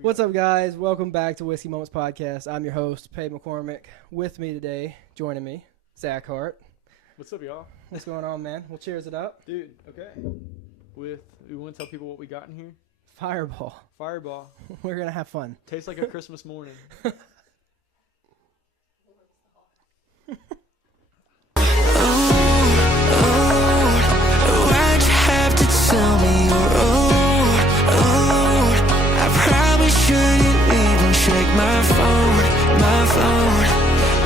What's up, guys? Welcome back to Whiskey Moments Podcast. I'm your host, Pay McCormick. With me today, joining me, Zac Hart. What's up, y'all? What's going on, man? We'll cheers it up. Dude, okay. We want to tell people what we got in here? Fireball. Fireball. We're going to have fun. Tastes like a Christmas morning. Why'd you have to tell me you're old? I probably shouldn't even check my phone.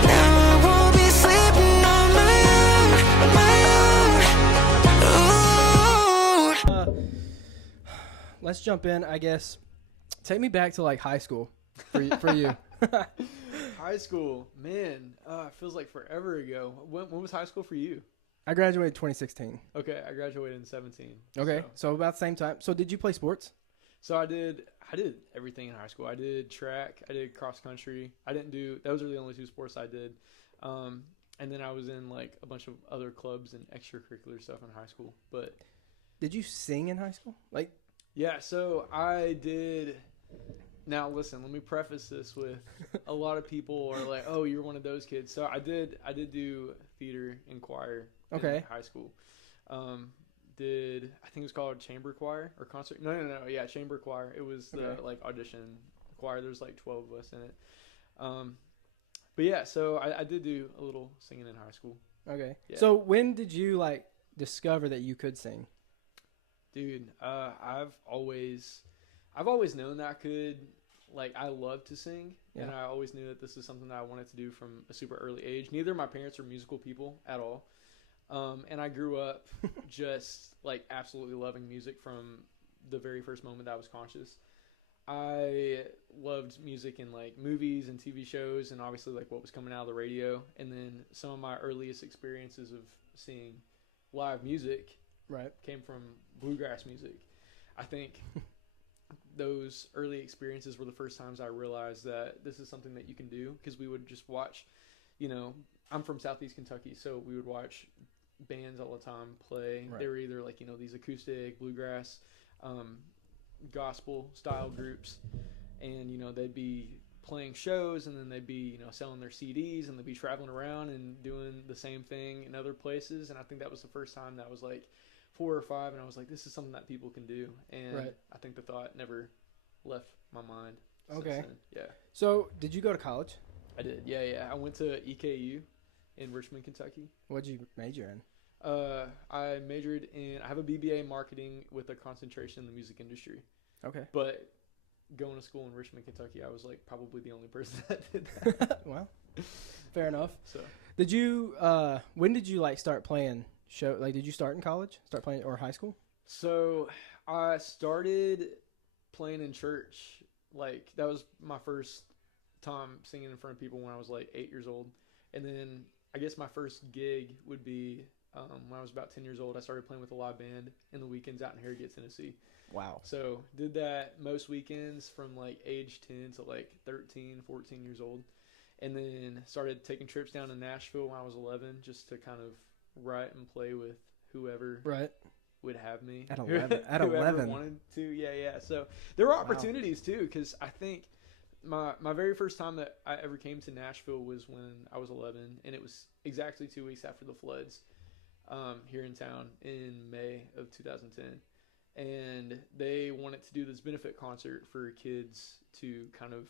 Now I won't be sleeping on my own. Let's jump in, I guess. Take me back to, like, high school for you. High school. Man, it feels like forever ago. When was high school for you? I graduated 2016. Okay, I graduated in 17. Okay, so about the same time. So did you play sports? So I did everything in high school. I did track, I did cross country. Those are the only two sports I did. And then I was in like a bunch of other clubs and extracurricular stuff in high school. But Did you sing in high school? Like, yeah, so I did. Now listen, let me preface this with a lot of people are like, "Oh, you're one of those kids." So I did do theater and choir in high school. I think it was called chamber choir or concert. No, yeah, chamber choir. It was the like audition choir. There's like 12 of us in it. But yeah, so I did do a little singing in high school. okay. Yeah. So when did you, like, discover that you could sing? Dude, I've always known that I could, like, I love to sing, and I always knew that this is something that I wanted to do from a super early age. Neither of my parents are musical people at all, and I grew up just, like, absolutely loving music from the very first moment that I was conscious. I loved music in, like, movies and TV shows, and obviously, like, what was coming out of the radio, and then some of my earliest experiences of seeing live music came from bluegrass music. I think those early experiences were the first times I realized that this is something that you can do, because we would just watch, I'm from Southeast Kentucky, so we would watch bands all the time play. They were either like, these acoustic, bluegrass, gospel style groups, and, they'd be playing shows, and then they'd be, selling their CDs, and they'd be traveling around and doing the same thing in other places. And I think that was the first time that was like 4 or 5, and I was like, this is something that people can do. And I think the thought never left my mind. Okay. Since then. Yeah. So did you go to college? I did. Yeah. I went to EKU in Richmond, Kentucky. What'd you major in? I majored in, I have a BBA in marketing with a concentration in the music industry. Okay. But going to school in Richmond, Kentucky, I was like probably the only person that did that. Well, fair enough. So did you, when did you, like, start playing show? Like, did you start in college? Start playing, or high school? So I started playing in church. Like, that was my first time singing in front of people when I was like 8 years old. And then I guess my first gig would be when I was about 10 years old. I started playing with a live band in the weekends out in Harrogate, Tennessee. Wow. So did that most weekends from like age 10 to like 13, 14 years old. And then started taking trips down to Nashville when I was 11, just to kind of write and play with whoever would have me. At 11. At whoever 11. wanted to. Yeah. So there were opportunities too, because I think my very first time that I ever came to Nashville was when I was 11, and it was exactly 2 weeks after the floods here in town in May of 2010. And they wanted to do this benefit concert for kids to kind of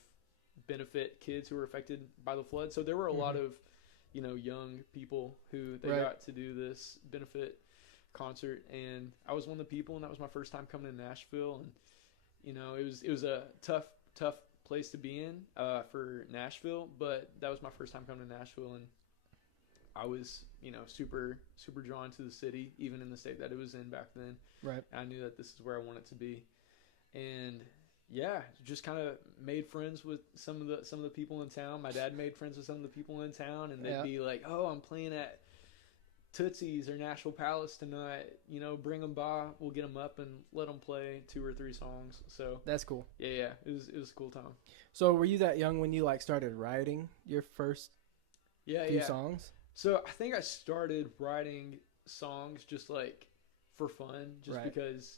benefit kids who were affected by the flood. So there were a lot of, young people who they got to do this benefit concert, and I was one of the people, and that was my first time coming to Nashville. And it was a tough place to be in for Nashville, but that was my first time coming to Nashville, and I was super drawn to the city, even in the state that it was in back then. Right. And I knew that this is where I wanted to be, and just kind of made friends with some of the people in town. My dad made friends with some of the people in town, and they'd be like, "Oh, I'm playing at Tootsie's or Nashville Palace tonight. Bring them by. We'll get them up and let them play 2 or 3 songs." So that's cool. Yeah. It was a cool time. So were you that young when you, like, started writing your first few songs? So I think I started writing songs just like for fun, just because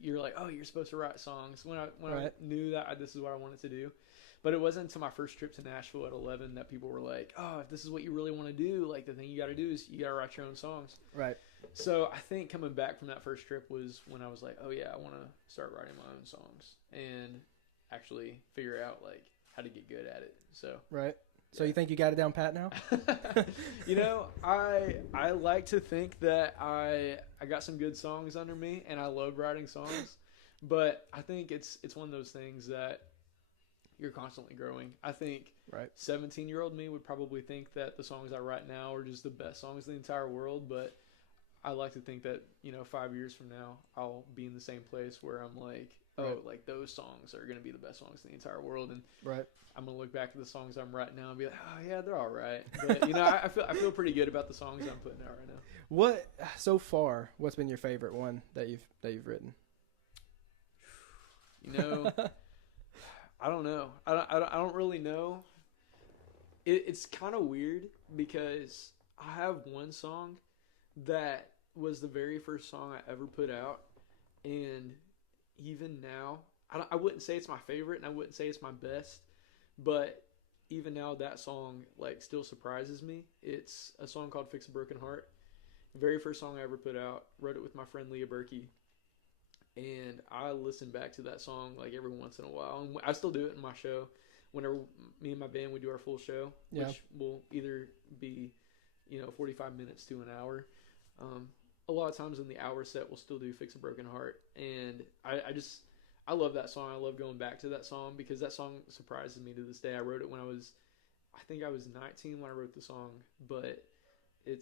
you're like, oh, you're supposed to write songs. When I Right. knew that this is what I wanted to do. But it wasn't until my first trip to Nashville at 11 that people were like, oh, if this is what you really want to do, like the thing you got to do is you got to write your own songs. Right. So I think coming back from that first trip was when I was like, oh yeah, I want to start writing my own songs and actually figure out like how to get good at it. So Right. So you think you got it down pat now? you know, I like to think that I got some good songs under me and I love writing songs, but I think it's one of those things that you're constantly growing. I think Right. 17-year-old me would probably think that the songs I write now are just the best songs in the entire world, but I like to think that, 5 years from now, I'll be in the same place where I'm like, oh, Right. like those songs are going to be the best songs in the entire world. And Right. I'm going to look back at the songs I'm writing now and be like, oh yeah, they're all right. But, I feel pretty good about the songs I'm putting out right now. So far, what's been your favorite one that you've written? I don't know. I don't really know. It's kind of weird because I have one song that was the very first song I ever put out, and even now, I wouldn't say it's my favorite, and I wouldn't say it's my best, but even now that song like still surprises me. It's a song called "Fix a Broken Heart." Very first song I ever put out. Wrote it with my friend Leah Berkey. And I listen back to that song like every once in a while. And I still do it in my show. Whenever me and my band, we do our full show, which will either be, 45 minutes to an hour. A lot of times in the hour set, we'll still do Fix a Broken Heart. And I love that song. I love going back to that song because that song surprises me to this day. I wrote it when I think I was 19 when I wrote the song. But I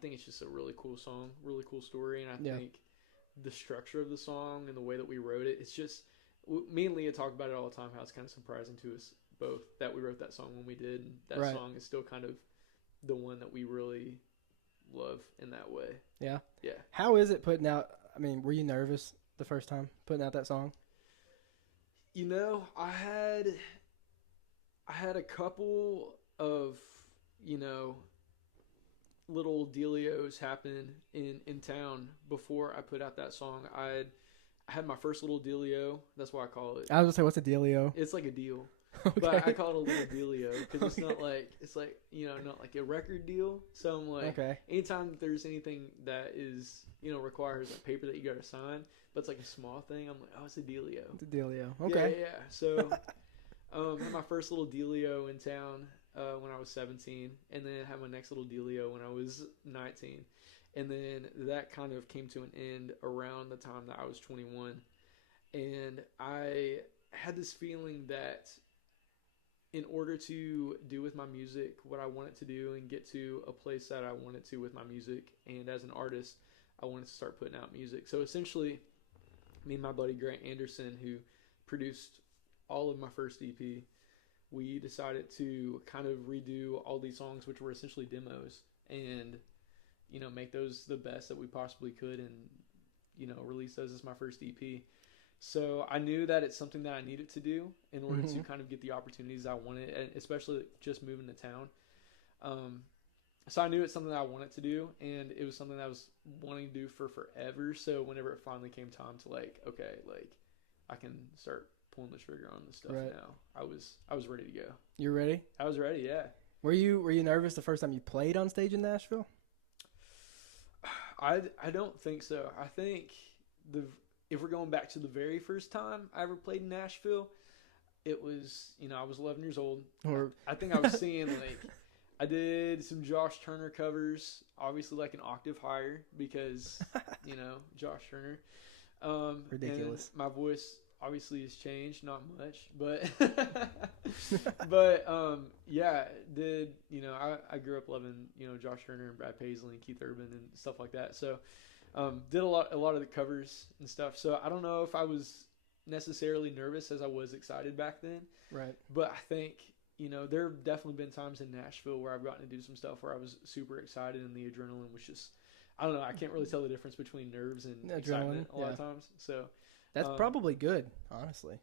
think it's just a really cool song, really cool story. And I think the structure of the song and the way that we wrote it, it's just, me and Leah talk about it all the time, how it's kind of surprising to us both that we wrote that song when we did. And that Right. song is still kind of the one that we really love in that way. Yeah. Yeah. How is it putting out? I mean, were you nervous the first time putting out that song? I had a couple of, little dealios happen in town before I put out that song. I had my first little dealio. That's why I call it. I was gonna say, what's a dealio? It's like a deal. Okay. But I call it a little dealio because it's not like not like a record deal. So I'm like, Okay. anytime there's anything that is requires like paper that you got to sign, but it's like a small thing, I'm like, oh, it's a dealio. It's a dealio. Okay. Yeah. So, I had my first little dealio in town when I was 17, and then I had my next little dealio when I was 19, and then that kind of came to an end around the time that I was 21, and I had this feeling that in order to do with my music what I wanted to do and get to a place that I wanted to with my music, and as an artist, I wanted to start putting out music. So essentially, me and my buddy Grant Anderson, who produced all of my first EP, we decided to kind of redo all these songs, which were essentially demos, and make those the best that we possibly could, and release those as my first EP. So I knew that it's something that I needed to do in order to kind of get the opportunities I wanted, and especially just moving to town. So I knew it's something that I wanted to do, and it was something that I was wanting to do for forever. So whenever it finally came time to I can start pulling the trigger on this stuff now, I was ready to go. You ready? I was ready, yeah. Were you nervous the first time you played on stage in Nashville? I don't think so. I think if we're going back to the very first time I ever played in Nashville, it was, I was 11 years old. I think I was singing I did some Josh Turner covers, obviously like an octave higher because, Josh Turner. Ridiculous. And my voice obviously has changed, not much, but I grew up loving, Josh Turner and Brad Paisley and Keith Urban and stuff like that. So did a lot of the covers and stuff. So I don't know if I was necessarily nervous as I was excited back then. Right. But I think, there have definitely been times in Nashville where I've gotten to do some stuff where I was super excited and the adrenaline was just, I don't know, I can't really tell the difference between nerves and excitement a lot of times. So that's probably good, honestly.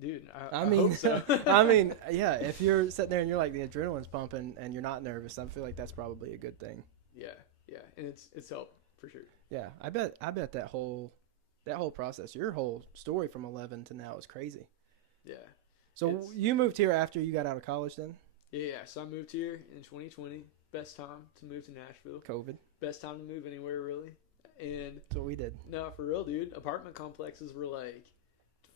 Dude, I hope so. I mean, yeah, if you're sitting there and you're like the adrenaline's pumping and you're not nervous, I feel like that's probably a good thing. Yeah. And it's helped for sure. Yeah, I bet that whole that whole process, your whole story from 11 to now is crazy. Yeah. So you moved here after you got out of college then? Yeah. So I moved here in 2020. Best time to move to Nashville. COVID. Best time to move anywhere, really. And That's what we did. no, for real, dude. Apartment complexes were like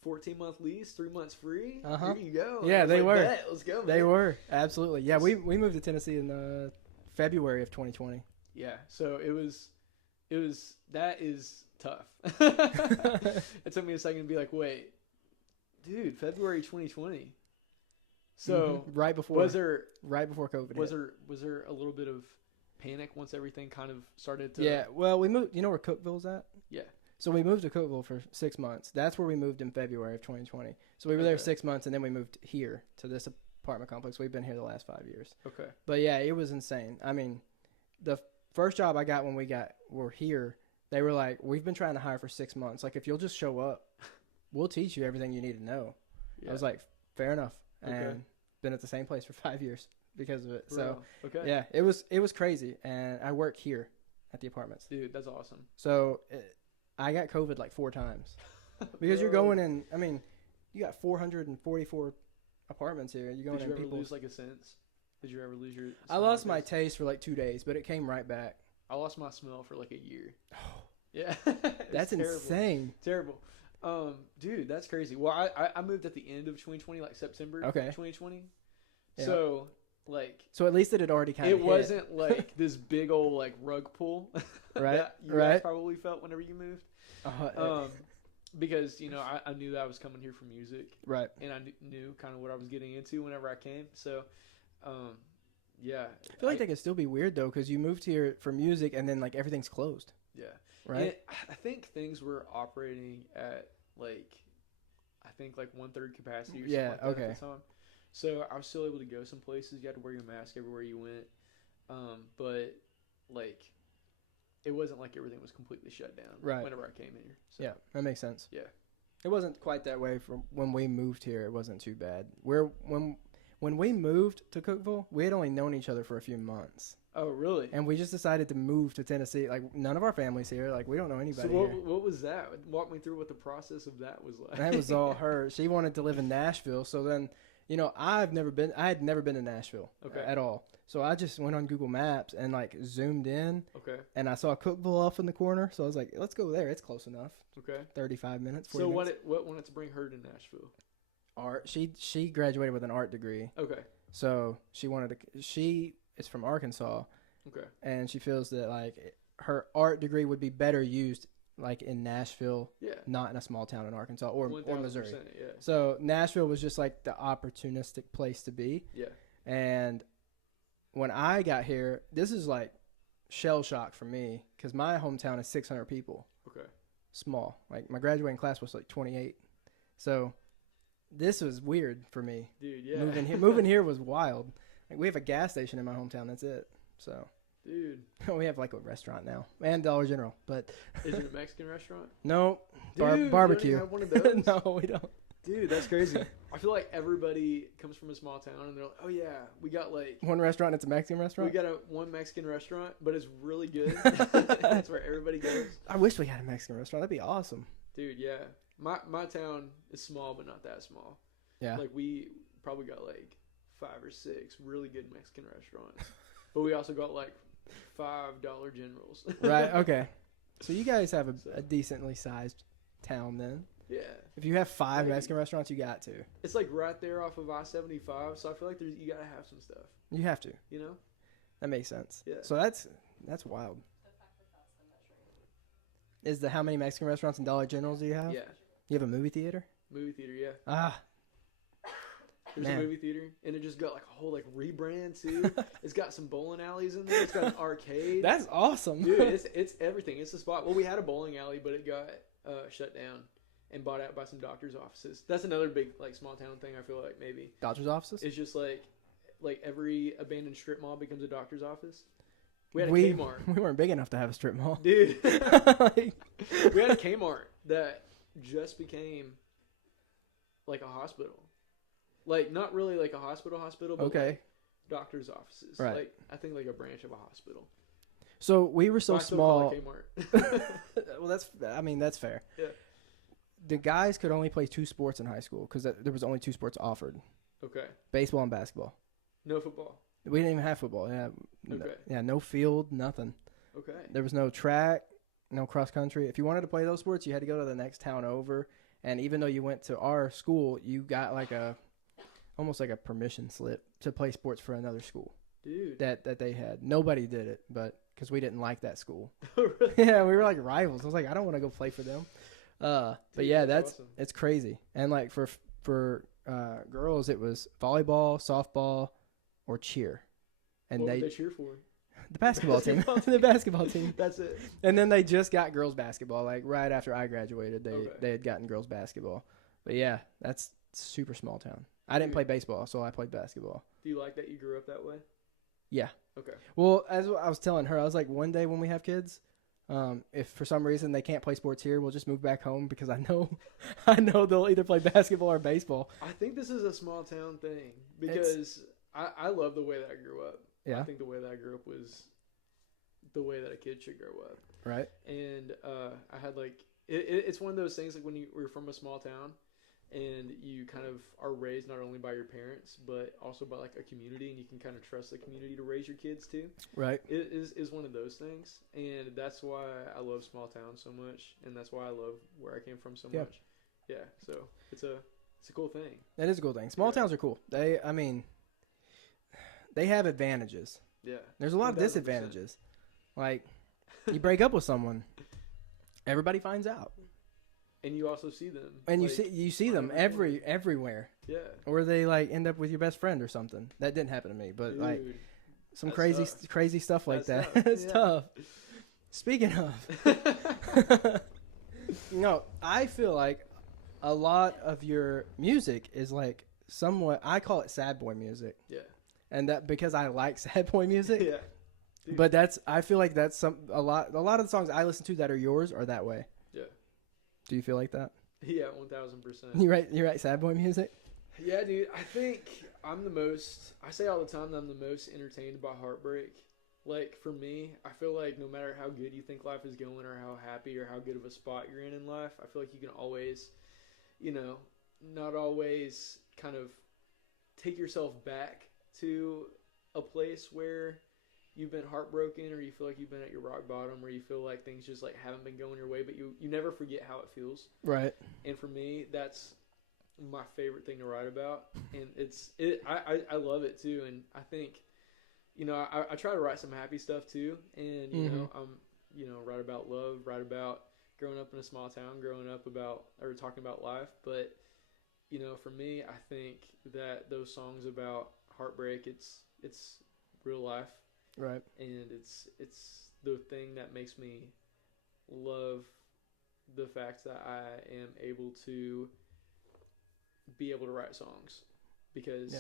14-month lease, 3 months free. Uh-huh. Here you go. Yeah, they were. Bet, let's go. They man. were. Absolutely. Yeah, we moved to Tennessee in February of 2020. Yeah. So it was. That is tough. It took me a second to be like, wait, dude, February 2020. So right before right before COVID. Was there a little bit of panic once everything kind of started to? Yeah. Well, we moved. You know where Cookville's at? Yeah. So we moved to Cookville for 6 months. That's where we moved in February of 2020. So we were there 6 months, and then we moved here to this apartment complex. We've been here the last 5 years. Okay. But yeah, it was insane. I mean, the first job I got when we're here, they were like, we've been trying to hire for 6 months. Like, if you'll just show up, we'll teach you everything you need to know. Yeah. I was like, fair enough. And been at the same place for 5 years because of it. So yeah, it was crazy. And I work here at the apartments. Dude, that's awesome. So I got COVID like 4 times because you're going in. I mean, you got 444 apartments here. You're going Did in. You ever people. lose like a sense? Did you ever lose your? I lost my taste for like 2 days, but it came right back. I lost my smell for like a year. Yeah, that's terrible. Insane. Terrible. Dude, that's crazy. Well, I moved at the end of 2020, like September 2020. Yeah. So at least it had already kind of it wasn't like this big old like rug pull right that you guys probably felt whenever you moved. Because I knew that I was coming here for music, right, and I knew kind of what I was getting into whenever I came. So yeah, I feel like that could still be weird though, because you moved here for music and then like everything's closed. Yeah. Right. I think things were operating at like 1/3 capacity or something like that at the time. So I was still able to go some places. You had to wear your mask everywhere you went. But like it wasn't like everything was completely shut down whenever I came here. So. Yeah, that makes sense. Yeah. It wasn't quite that way from when we moved here. It wasn't too bad. When we moved to Cookville, we had only known each other for a few months. Oh, really? And we just decided to move to Tennessee. Like, none of our family's here. Like, we don't know anybody here. So what was that? Walk me through what the process of that was like. That was all her. She wanted to live in Nashville. So then, I had never been to Nashville at all. So I just went on Google Maps and, like, zoomed in. Okay. And I saw Cookville off in the corner. So I was like, let's go there. It's close enough. Okay. 35 minutes, 40 minutes. So what wanted to bring her to Nashville? Art. She graduated with an art degree. Okay. So she is from Arkansas. Okay. And she feels that like her art degree would be better used like in Nashville, not in a small town in Arkansas or Missouri. Yeah. So Nashville was just like the opportunistic place to be. Yeah. And when I got here, this is like shell shock for me because my hometown is 600 people. Okay. Small. Like my graduating class was like 28. So this was weird for me. Dude, yeah. Moving here was wild. Like we have a gas station in my hometown. That's it. So, dude, we have like a restaurant now and Dollar General, but is it a Mexican restaurant? No, dude, barbecue. You don't have one of those? No, we don't. Dude, that's crazy. I feel like everybody comes from a small town and they're like, "Oh yeah, we got like one restaurant. It's a Mexican restaurant. We got one Mexican restaurant, but it's really good. That's where everybody goes." I wish we had a Mexican restaurant. That'd be awesome. Dude, yeah. My town is small, but not that small. Yeah. Like we probably got like 5 or 6 really good Mexican restaurants, but we also got like $5 Dollar Generals. Right. Okay. So you guys have a decently sized town then. Yeah. If you have 5 Mexican restaurants, you got to. It's like right there off of I-75, so I feel like you gotta have some stuff. You have to. You know. That makes sense. Yeah. So that's wild. Is the how many Mexican restaurants and Dollar Generals do you have? Yeah. You have a movie theater? Movie theater, yeah. Ah. There's a movie theater, and it just got like a whole like rebrand too. It's got some bowling alleys in there. It's got an arcade. That's awesome, dude. It's everything. It's the spot. Well, we had a bowling alley, but it got shut down and bought out by some doctors' offices. That's another big like small town thing. I feel like maybe doctors' offices. It's just like every abandoned strip mall becomes a doctor's office. We had a Kmart. We weren't big enough to have a strip mall, dude. We had a Kmart that just became like a hospital. Like, not really like a hospital, but like doctor's offices. Right. Like, I think like a branch of a hospital. So we were so I still call small. it Kmart. Well, that's fair. Yeah. The guys could only play 2 sports in high school because there was only 2 sports offered: Okay. baseball and basketball. No football. We didn't even have football. Yeah. Okay. No field, nothing. Okay. There was no track, no cross country. If you wanted to play those sports, you had to go to the next town over. And even though you went to our school, you got like almost like a permission slip to play sports for another school. Dude. That they had. Nobody did it, but because we didn't like that school. Really? Yeah, we were like rivals. I was like, I don't want to go play for them. But Dude, yeah, that's awesome. it's crazy. And like for girls, it was volleyball, softball, or cheer. And What would they cheer for? the basketball team, the basketball team. That's it. And then they just got girls basketball. Like right after I graduated, Okay. they had gotten girls basketball. But yeah, that's super small town. I didn't Dude. play baseball, so I played basketball. Do you like that you grew up that way? Yeah. Okay. Well, as I was telling her, I was like, one day when we have kids, if for some reason they can't play sports here, we'll just move back home because I know they'll either play basketball or baseball. I think this is a small town thing because I love the way that I grew up. Yeah. I think the way that I grew up was the way that a kid should grow up. Right. And I had like it's one of those things like when we're from a small town and you kind of are raised not only by your parents but also by like a community, and you can kind of trust the community to raise your kids too. Right. It is one of those things, and that's why I love small towns so much, and that's why I love where I came from so much. Yeah, so it's a cool thing. That is a cool thing. Small towns are cool. They have advantages. Yeah. There's a lot of 1000%. disadvantages. Like, you break up with someone, everybody finds out, And you also see them. and like, you see them everywhere, Yeah. or they like end up with your best friend or something. That didn't happen to me, but Dude, like some that's crazy stuff like That's that. tough. It's Yeah. tough. Speaking of, I feel like a lot of your music is like somewhat. I call it sad boy music, yeah. and that because I like sad boy music. Yeah. Dude. But I feel like that's a lot of the songs I listen to that are yours are that way. Yeah. Do you feel like that? Yeah, 1000%. You write sad boy music? Yeah, dude. I think I say all the time that I'm the most entertained by heartbreak. Like, for me, I feel like no matter how good you think life is going or how happy or how good of a spot you're in life, I feel like you can always, not always kind of take yourself back to a place where you've been heartbroken, or you feel like you've been at your rock bottom, or you feel like things just like haven't been going your way, but you never forget how it feels. Right. And for me, that's my favorite thing to write about, and I love it too. And I think, I try to write some happy stuff too, and write about love, write about growing up in a small town, talking about life. But for me, I think that those songs about heartbreak, it's real life. Right. And it's the thing that makes me love the fact that I am able to be able to write songs, because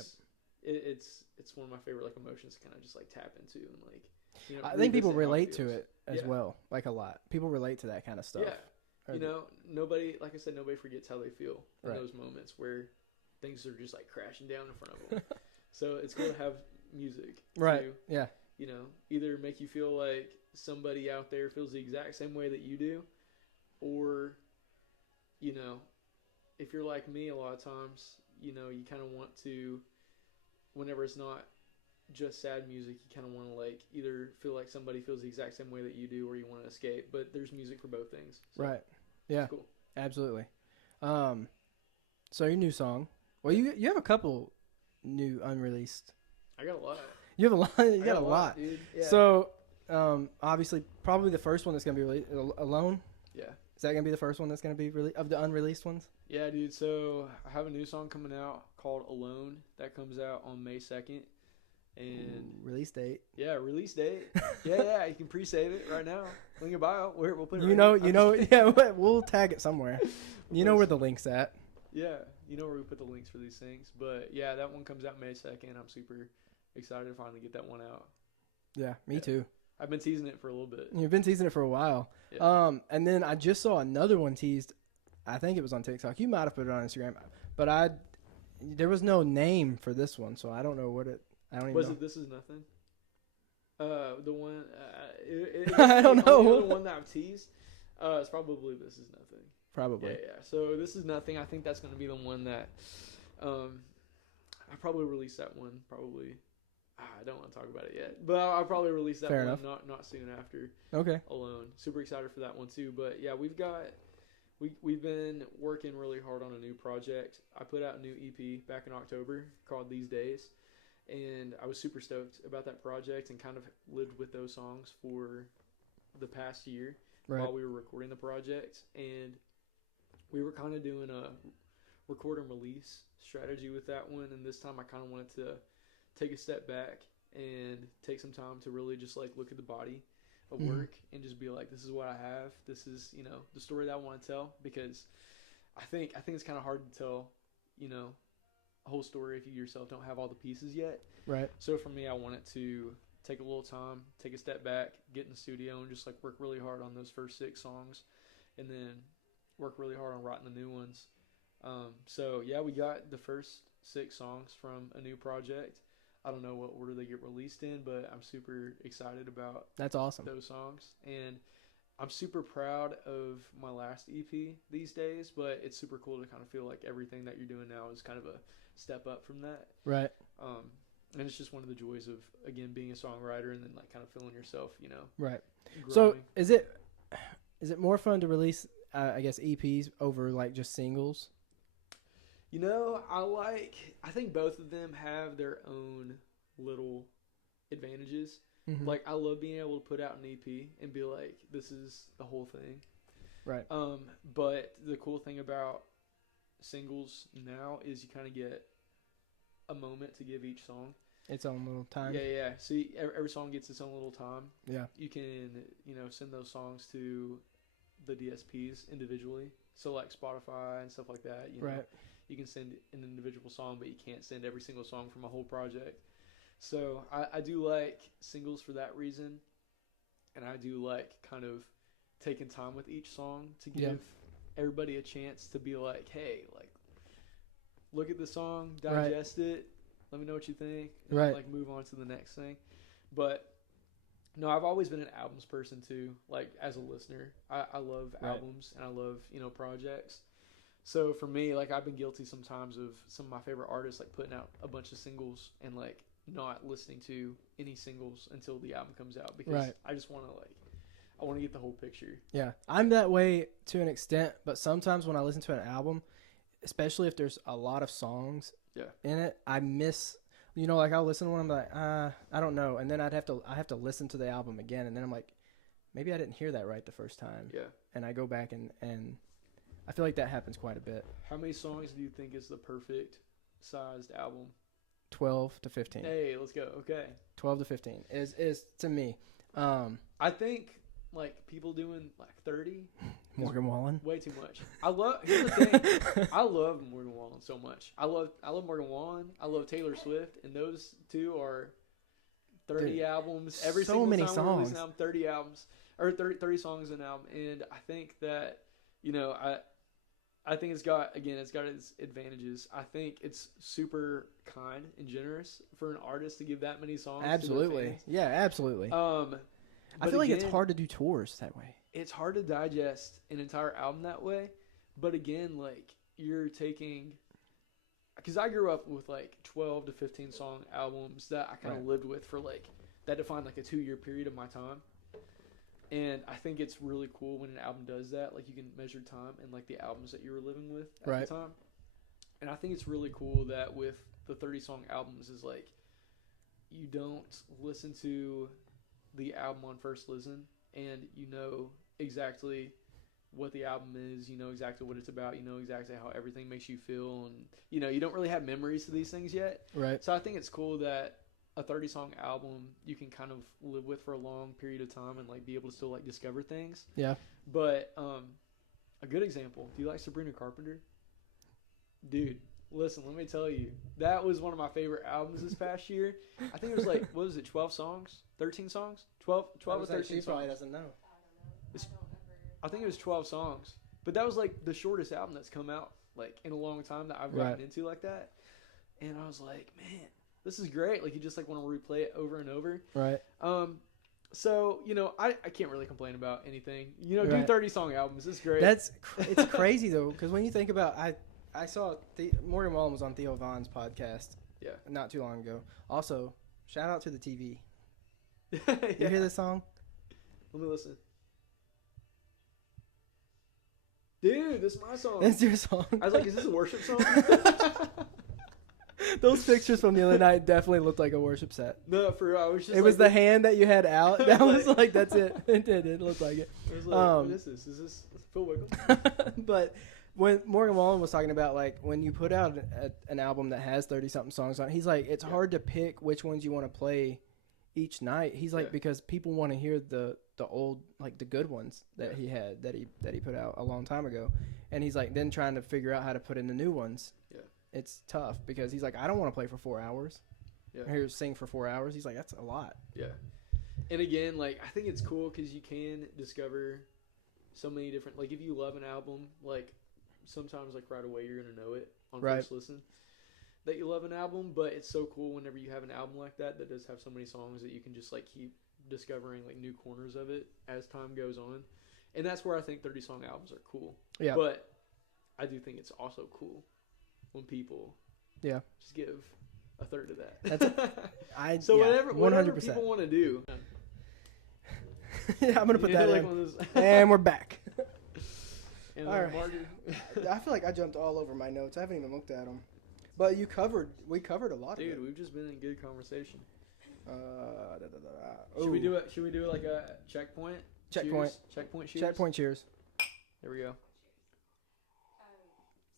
it's one of my favorite like emotions to kind of just like tap into, and like I think people revisit how relate to feels. it as well, like a lot. People relate to that kind of stuff. Yeah. Nobody, like I said, nobody forgets how they feel in Right. those moments where things are just like crashing down in front of them. So it's cool to have music, Right. to, Yeah. either make you feel like somebody out there feels the exact same way that you do, or, if you're like me, a lot of times, you kind of want to, whenever it's not just sad music, you kind of want to like either feel like somebody feels the exact same way that you do, or you want to escape. But there's music for both things. So Right. Yeah. it's cool. Absolutely. So your new song. Well, you have a couple new unreleased. I got a lot. You have a lot. You I got a lot. dude. Yeah. So, obviously, probably the first one that's gonna be released, Alone. Yeah. Is that gonna be the first one that's gonna be released of the unreleased ones? Yeah, dude. So I have a new song coming out called Alone that comes out on May 2nd. And Release date. yeah, release date. Yeah, you can pre-save it right now. Link in bio. We'll put it. Yeah, we'll tag it somewhere. You know where the link's at. Yeah, you know where we put the links for these things. But yeah, that one comes out May 2nd. I'm super excited to finally get that one out. Yeah, me too. I've been teasing it for a little bit. You've been teasing it for a while. Yeah. And then I just saw another one teased. I think it was on TikTok. You might have put it on Instagram, but there was no name for this one, so I don't know what it. I don't even Was know. it This Is Nothing? The one I don't know. The one that I've teased. It's probably This Is Nothing. Probably. Yeah. So This Is Nothing. I think that's going to be the one that I probably release that one. Probably. I don't want to talk about it yet, but I'll probably release that Fair one enough. not soon after. Okay. Alone. Super excited for that one too. But yeah, we've been working really hard on a new project. I put out a new EP back in October called These Days, and I was super stoked about that project and kind of lived with those songs for the past year while we were recording the project. And we were kind of doing a record and release strategy with that one, and this time I kind of wanted to take a step back and take some time to really just like look at the body of work and just be like, this is what I have. This is, you know, the story that I want to tell, because I think it's kind of hard to tell, you know, a whole story if you yourself don't have all the pieces yet. Right. So for me, I wanted to take a little time, take a step back, get in the studio and just like work really hard on those first 6 songs, and then work really hard on writing the new ones. So yeah, we got the first 6 songs from a new project. I don't know what order they get released in, but I'm super excited about That's awesome. those songs. And I'm super proud of my last EP these days, but it's super cool to kind of feel like everything that you're doing now is kind of a step up from that. Right. And it's just one of the joys of, again, being a songwriter and then like kind of feeling yourself, you know. Right. Growing. So is it more fun to release, I guess, EPs over like just singles? You know, I think both of them have their own little advantages. Mm-hmm. Like, I love being able to put out an EP and be like, this is the whole thing. Right. But the cool thing about singles now is you kind of get a moment to give each song. Its own little time. Yeah. So every song gets its own little time. Yeah. You can, you know, send those songs to the DSPs individually. So like Spotify and stuff like that. You know, right. You can send an individual song, but you can't send every single song from a whole project. So I do like singles for that reason. And I do like kind of taking time with each song to give everybody a chance to be like, hey, like, look at the song, digest it, let me know what you think, and then, like, move on to the next thing. But no, I've always been an albums person too. Like, as a listener, I love albums and I love, you know, projects. So for me, like, I've been guilty sometimes of some of my favorite artists like putting out a bunch of singles and like not listening to any singles until the album comes out, because I just want to I want to get the whole picture. Yeah, I'm that way to an extent, but sometimes when I listen to an album, especially if there's a lot of songs in it, I miss, you know, like I'll listen to one, I'm like, I don't know, and then I have to listen to the album again, and then I'm like, maybe I didn't hear that right the first time. Yeah. And I go back and I feel like that happens quite a bit. How many songs do you think is the perfect sized album? 12 to 15. Hey, let's go. Okay. 12 to 15 is to me. I think like people doing like 30. Morgan Wallen. Way too much. Here's the thing. I love Morgan Wallen so much. I love Morgan Wallen. I love Taylor Swift, and those two are 30 albums. Every so single many time songs. we're releasing an album, 30 albums or 30 songs an album, and I think that, you know, I think it's got its advantages. I think it's super kind and generous for an artist to give that many songs. Absolutely. To their fans. Yeah, absolutely. I feel like it's hard to do tours that way. It's hard to digest an entire album that way. But again, like, you're taking, because I grew up with like 12 to 15 song albums that I kind of lived with for like, that defined like a 2-year period of my time. And I think it's really cool when an album does that. Like, you can measure time and like the albums that you were living with at the time. And I think it's really cool that with the 30 song albums is like, you don't listen to the album on first listen and you know exactly what the album is, you know exactly what it's about, you know exactly how everything makes you feel, and you know, you don't really have memories to these things yet. Right. So I think it's cool that a 30 song album you can kind of live with for a long period of time and like be able to still like discover things. Yeah. But a good example, do you like Sabrina Carpenter? Dude, listen, let me tell you, that was one of my favorite albums this past year. I think it was like, what was it, 12 songs? 13 songs? 12 or 13 songs. She probably doesn't know. I think it was 12 songs. But that was like the shortest album that's come out like in a long time that I've gotten into like that. And I was like, man, this is great. Like you just like want to replay it over and over. Right. So, you know, I can't really complain about anything. You know, do Right. 30-song albums. It's great. It's crazy, though, because when you think about I saw Morgan Wallen was on Theo Vaughn's podcast not too long ago. Also, shout out to the TV. You hear this song? Let me listen. Dude, this is my song. It's your song. I was like, is this a worship song? Those pictures from the other night definitely looked like a worship set. No, for real. I was just It was the hand that you had out. That was like, that's it. It did. It looked like it. I was like, what is this? Is this Phil Wickham? But when Morgan Wallen was talking about, like, when you put out an album that has 30-something songs on it, he's like, it's hard to pick which ones you want to play each night. He's like, because people want to hear the old, like, the good ones that he had, that he put out a long time ago. And he's like, then trying to figure out how to put in the new ones. Yeah. It's tough because he's like, I don't want to play for 4 hours. Yeah. Or sing for 4 hours. He's like, that's a lot. Yeah. And again, like, I think it's cool because you can discover so many different, like, if you love an album, like, sometimes, like, right away you're going to know it on first listen that you love an album. But it's so cool whenever you have an album like that does have so many songs that you can just, like, keep discovering, like, new corners of it as time goes on. And that's where I think 30-song albums are cool. Yeah. But I do think it's also cool when people just give a third of that. So whatever people want to do. Yeah, I'm going to put that in. And we're back. And all right. I feel like I jumped all over my notes. I haven't even looked at them. But we covered a lot of it. Dude, we've just been in good conversation. Should we do it like a checkpoint? Checkpoint. Cheers? Checkpoint cheers? Checkpoint cheers. There we go.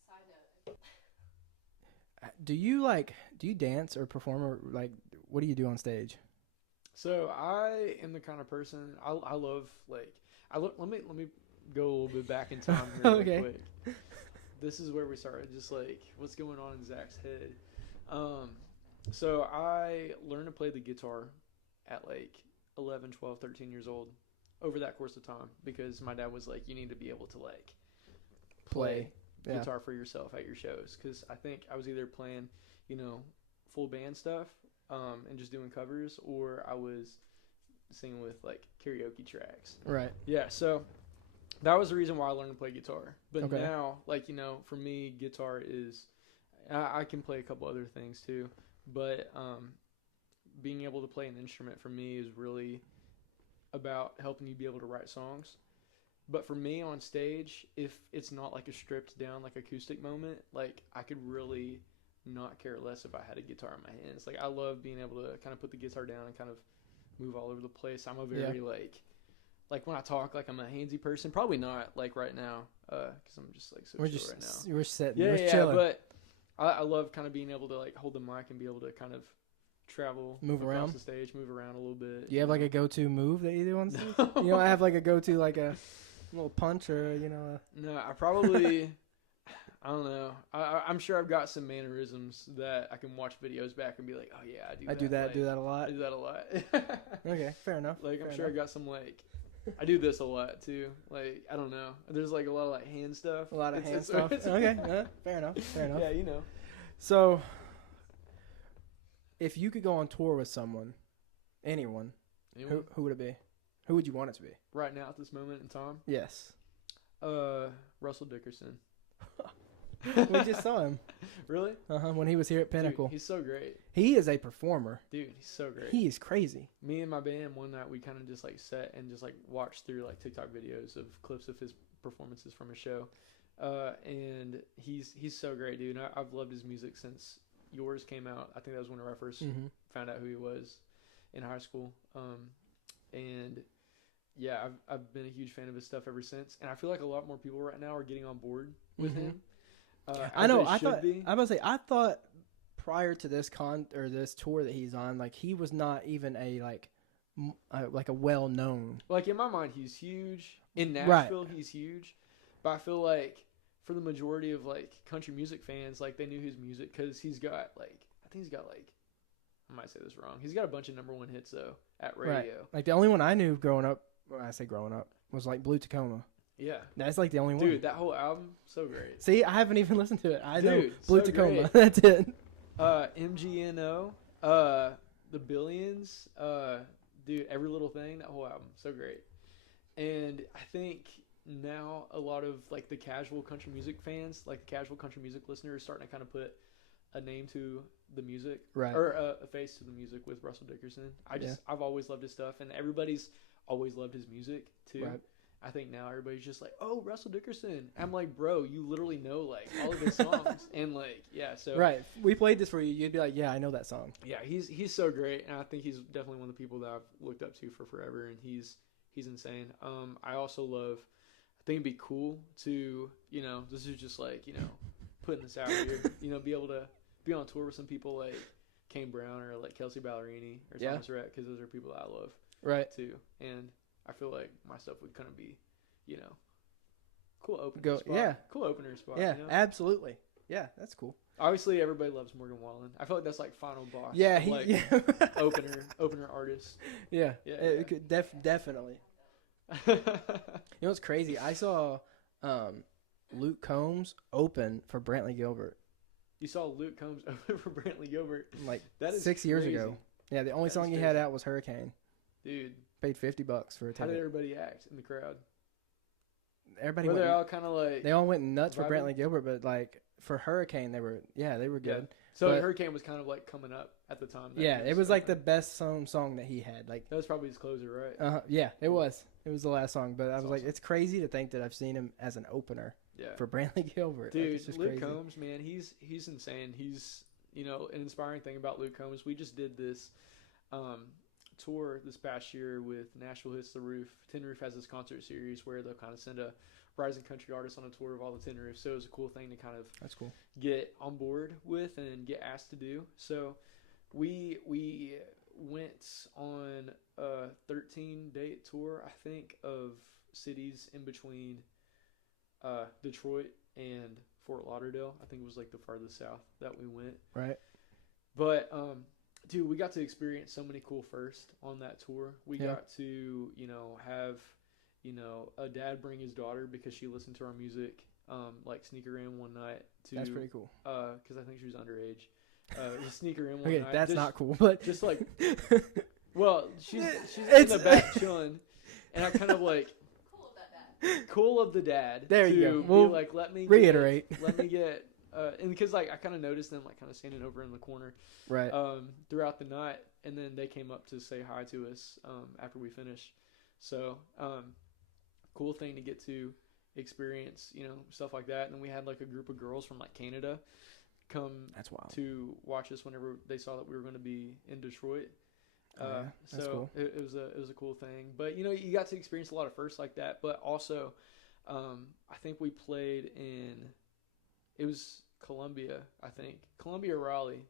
Side note. Do you dance or perform, or like what do you do on stage? So I am the kind of person I love, like, let me go a little bit back in time here real quick. This is where we started, just like what's going on in Zach's head. So I learned to play the guitar at like 11, 12, 13 years old over that course of time because my dad was like, you need to be able to like play guitar for yourself at your shows. Because I think I was either playing, you know, full band stuff and just doing covers, or I was singing with like karaoke tracks. Right. Yeah. So that was the reason why I learned to play guitar. But now, like, you know, for me, guitar is, I can play a couple other things too. But being able to play an instrument for me is really about helping you be able to write songs. But for me on stage, if it's not like a stripped down like acoustic moment, like I could really not care less if I had a guitar in my hands. Like I love being able to kind of put the guitar down and kind of move all over the place. I'm a very like when I talk, like I'm a handsy person. Probably not like right now because I'm just like so chill right now. We're sitting. Yeah, chilling. But I love kind of being able to like hold the mic and be able to kind of travel, move around the stage, move around a little bit. Do you have like a go-to move that you do on stage? You know, I have like a go-to, like a little punch or, you know. No, I probably, I don't know. I'm sure I've got some mannerisms that I can watch videos back and be like, oh yeah, I do that a lot. I do that a lot. Okay, fair enough. Like I'm sure I got some like, I do this a lot too. Like I don't know. There's like a lot of like hand stuff. A lot of hand stuff. Okay, fair enough. Yeah, you know. So, if you could go on tour with anyone, who would it be? Who would you want it to be? Right now at this moment in time? Yes. Russell Dickerson. We just saw him. Really? When he was here at Pinnacle. Dude, he's so great. He is a performer. Dude, he's so great. He is crazy. Me and my band one night we kind of just like sat and just like watched through like TikTok videos of clips of his performances from a show. And he's so great, dude. I've loved his music since Yours came out. I think that was when I first found out who he was in high school. And yeah, I've been a huge fan of his stuff ever since. And I feel like a lot more people right now are getting on board with him. I know. I thought prior to this this tour that he's on, like he was not even a a well known. Like in my mind, he's huge. In Nashville, he's huge. But I feel like for the majority of like country music fans, like they knew his music because he's got like I might say this wrong. He's got a bunch of #1 hits though at radio. Right. Like the only one I knew growing up, when I say growing up, was like Blue Tacoma. Yeah. That's like the only one. Dude, that whole album, so great. See, I haven't even listened to it. I know Blue so Tacoma. Great. That's it. MGNO. The Billions, dude, Every Little Thing, that whole album, so great. And I think now a lot of like the casual country music fans, like the casual country music listeners, are starting to kind of put a name to the music, Right. or a face to the music with Russell Dickerson. I've always loved his stuff, and everybody's always loved his music too. Right. I think now everybody's just like, oh, Russell Dickerson. I'm like, bro, you literally know like all of his songs, and like, yeah, so Right. We played this for you. You'd be like, yeah, I know that song. yeah, he's so great, and I think he's definitely one of the people that I've looked up to for forever, and he's insane. I also love. I think it'd be cool to, this is just like, putting this out here, be able to be on tour with some people like Kane Brown or like Kelsey Ballerini or Thomas Rhett, because those are people that I love, right? Too, and I feel like my stuff would kind of be, cool opener spot. Yeah, cool opener spot. Yeah, absolutely. Yeah, that's cool. Obviously, everybody loves Morgan Wallen. I feel like that's like final boss. Yeah, opener artist. Yeah, yeah, it could definitely. You know what's crazy? I saw Luke Combs open for Brantley Gilbert. You saw Luke Combs open for Brantley Gilbert Like that is 6 years crazy. ago. Yeah, the only song he had out was Hurricane. Dude, paid $50 for a ticket. How did everybody act in the crowd? Everybody were went, they all kind of like they all went nuts for vibing? Brantley Gilbert, but like for Hurricane, they were good. Yeah. So But- Hurricane was kind of like coming up at the time. Yeah, it was like the best song that he had. Like, that was probably his closer, right? yeah, it was. It was the last song, but I was like, awesome. it's crazy to think that I've seen him as an opener Yeah. for Brantley Gilbert. Like, Dude, it's just Luke crazy. Combs, man, he's insane. He's an inspiring thing about Luke Combs. We just did this tour this past year with Nashville Hits the Roof. Tin Roof has this concert series where they'll kind of send a rising country artist on a tour of all the Tin Roofs. So it was a cool thing to kind of That's cool. get on board with and get asked to do. So we went on a 13-date tour, I think, of cities in between Detroit and Fort Lauderdale. I think it was like the farthest south that we went. Right. But dude, we got to experience so many cool firsts on that tour. We got to, have, a dad bring his daughter because she listened to our music, like sneak her in one night. That's pretty cool. Because I think she was underage. Just sneak her in one night. That's just, not cool, but just like, well, she's in the back chilling, and I kind of like cool of the dad. There to you go. Be We'll like, let me reiterate. let me get, and because like I kind of noticed them like kind of standing over in the corner, Right. throughout the night, and then they came up to say hi to us after we finished. So, cool thing to get to experience, stuff like that. And then we had like a group of girls from like Canada come That's wild. to watch us whenever they saw that we were going to be in Detroit. That's so cool. it was a cool thing. But you got to experience a lot of firsts like that. But also, I think we played in, it was Columbia, Raleigh,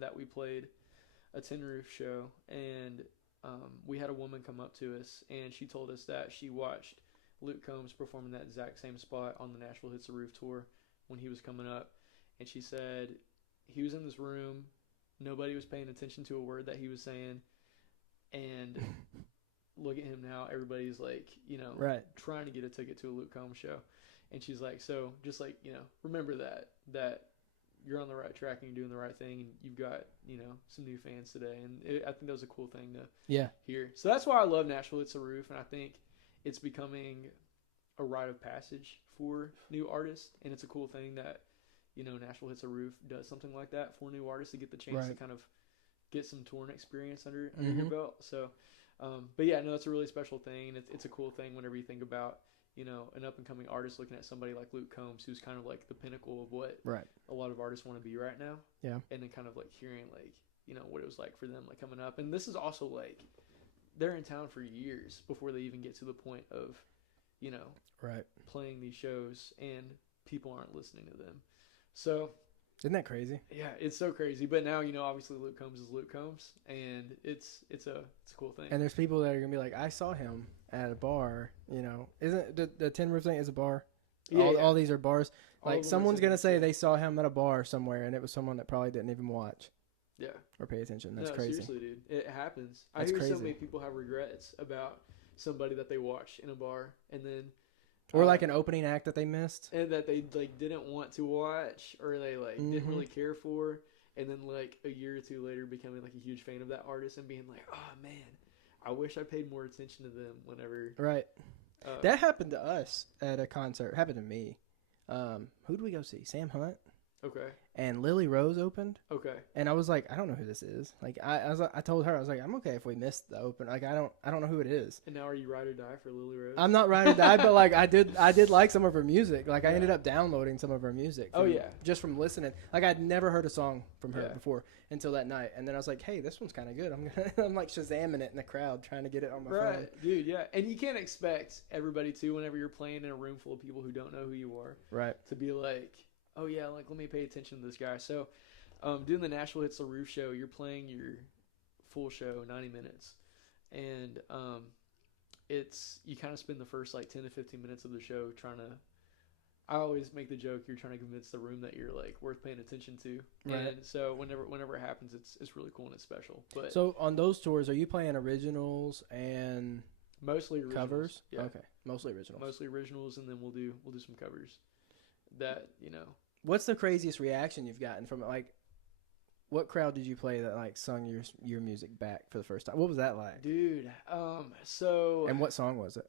that we played a Tin Roof show, and we had a woman come up to us, and she told us that she watched Luke Combs perform in that exact same spot on the Nashville Hits the Roof tour when he was coming up, and she said he was in this room, nobody was paying attention to a word that he was saying, and look at him now, everybody's like, Right. trying to get a ticket to a Luke Combs show. And she's like, so just like, remember that you're on the right track and you're doing the right thing, and you've got, some new fans today. And I think that was a cool thing to hear. So that's why I love Nashville Hits the Roof, and I think it's becoming a rite of passage for new artists, and it's a cool thing that, Nashville Hits the Roof does something like that for new artists to get the chance to kind of get some touring experience under your belt. So, but yeah, no, it's a really special thing, and it's a cool thing whenever you think about, an up-and-coming artist looking at somebody like Luke Combs, who's kind of like the pinnacle of what a lot of artists want to be right now. Yeah. And then kind of like hearing like, what it was like for them like coming up. And this is also like, they're in town for years before they even get to the point of, playing these shows, and people aren't listening to them. So Isn't that crazy? yeah, it's so crazy. But now, obviously Luke Combs is Luke Combs, and it's a cool thing. And there's people that are gonna be like, I saw him at a bar. Isn't the Tin Roof thing is a bar? Yeah, all these are bars. All of Like them are someone's Tin gonna Roofs, say yeah. they saw him at a bar somewhere, and it was someone that probably didn't even watch Yeah. or pay attention. That's No, crazy. seriously, dude. It happens. That's I hear so crazy. many people have regrets about somebody that they watched in a bar, and then Or like an opening act that they missed. and that they like didn't want to watch, or they like didn't Mhm. really care for, and then like a year or two later becoming like a huge fan of that artist and being like, oh man, I wish I paid more attention to them whenever. Right. That happened to us at a concert. It happened to me. Who did we go see? Sam Hunt. Okay. And Lily Rose opened. Okay. And I was like, I don't know who this is. Like I told her, I was like, I'm okay if we missed the open. Like I don't know who it is. And now are you ride or die for Lily Rose? I'm not ride or die, but like I did like some of her music. Like I ended up downloading some of her music. Just from listening. Like I'd never heard a song from her before until that night. And then I was like, hey, this one's kind of good. I'm like Shazamming it in the crowd trying to get it on my phone. Right, dude. Yeah, and you can't expect everybody to, whenever you're playing in a room full of people who don't know who you are, right, to be like, oh yeah, like let me pay attention to this guy. So, doing the Nashville Hits the Roof show, you're playing your full show, 90 minutes, and it's you kind of spend the first like 10 to 15 minutes of the show trying to. I always make the joke you're trying to convince the room that you're like worth paying attention to, right. And so whenever it happens, it's really cool and it's special. But so on those tours, are you playing originals and mostly originals. Covers? Yeah. Okay, mostly originals. Mostly originals, and then we'll do some covers. That What's the craziest reaction you've gotten from it? Like, what crowd did you play that like sung your music back for the first time? What was that like, dude? And what song was it?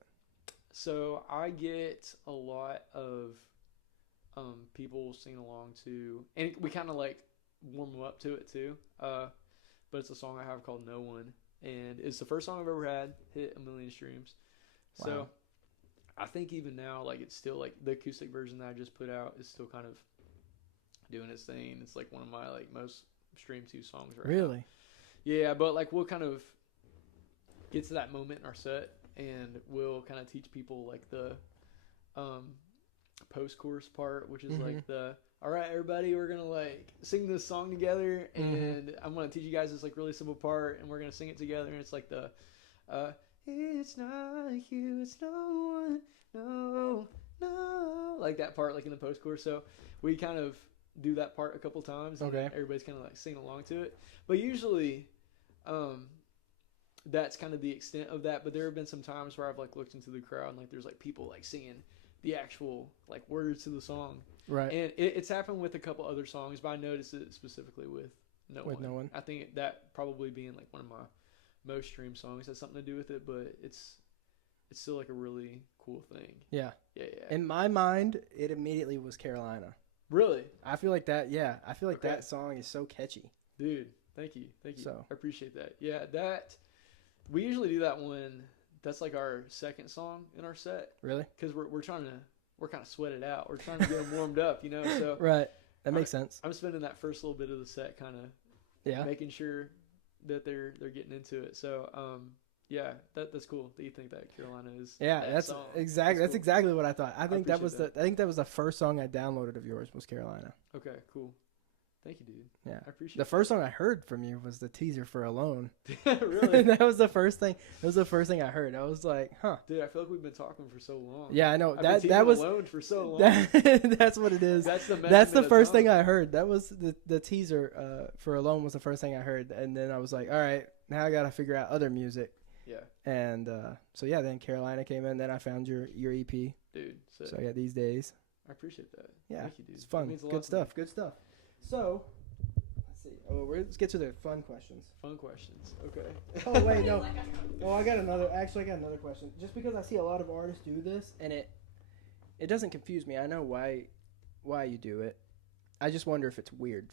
So I get a lot of people singing along to, and we kind of like warm them up to it too. But it's a song I have called "No One," and it's the first song I've ever had hit 1 million streams. Wow. So I think even now, like it's still like the acoustic version that I just put out is still kind of doing its thing. It's like one of my like most streamed to songs right now. Really? Yeah, but like we'll kind of get to that moment in our set. And we'll kind of teach people like the post-chorus part, which is like the, all right, everybody, we're going to like sing this song together. And I'm going to teach you guys this like really simple part. And we're going to sing it together. And it's like the, it's not like you, it's no one, no. Like that part, like in the post-chorus. So we kind of do that part a couple times. And everybody's kind of like singing along to it. But usually, that's kind of the extent of that, but there have been some times where I've like looked into the crowd and like there's like people like singing the actual like words to the song, right? And it's happened with a couple other songs, but I noticed it specifically with No One. I think that probably being like one of my most streamed songs has something to do with it, but it's still like a really cool thing. Yeah. In my mind, it immediately was Carolina. Really? I feel like that. Yeah, I feel like that song is so catchy, dude. Thank you. So I appreciate that. Yeah, that. We usually do that when that's like our second song in our set. Really? Because we're kind of sweat it out. We're trying to get them warmed up, So right, that makes sense. I'm spending that first little bit of the set kind of making sure that they're getting into it. So yeah, that's cool that you think that Carolina is. Yeah, that's song. Exactly. That's exactly what I thought. I think that was the first song I downloaded of yours was Carolina. Okay, cool. Thank you, dude. Yeah, I appreciate it. The first song I heard from you was the teaser for Alone. Really? That was the first thing. It was the first thing I heard. I was like, huh. Dude, I feel like we've been talking for so long. Yeah, I know. That was Alone for so long. That's what it is. That's the first thing I heard. That was the teaser for Alone was the first thing I heard, and then I was like, all right, now I gotta figure out other music. Yeah. And so yeah, then Carolina came in. Then I found your EP. Dude. So I got These Days. I appreciate that. Yeah. Thank you, dude. It's fun. Good stuff. Good stuff. So, let's see. Let's get to the fun questions. Fun questions. Okay. Oh, wait, no. Oh, I got another question. Just because I see a lot of artists do this, and it doesn't confuse me. I know why you do it. I just wonder if it's weird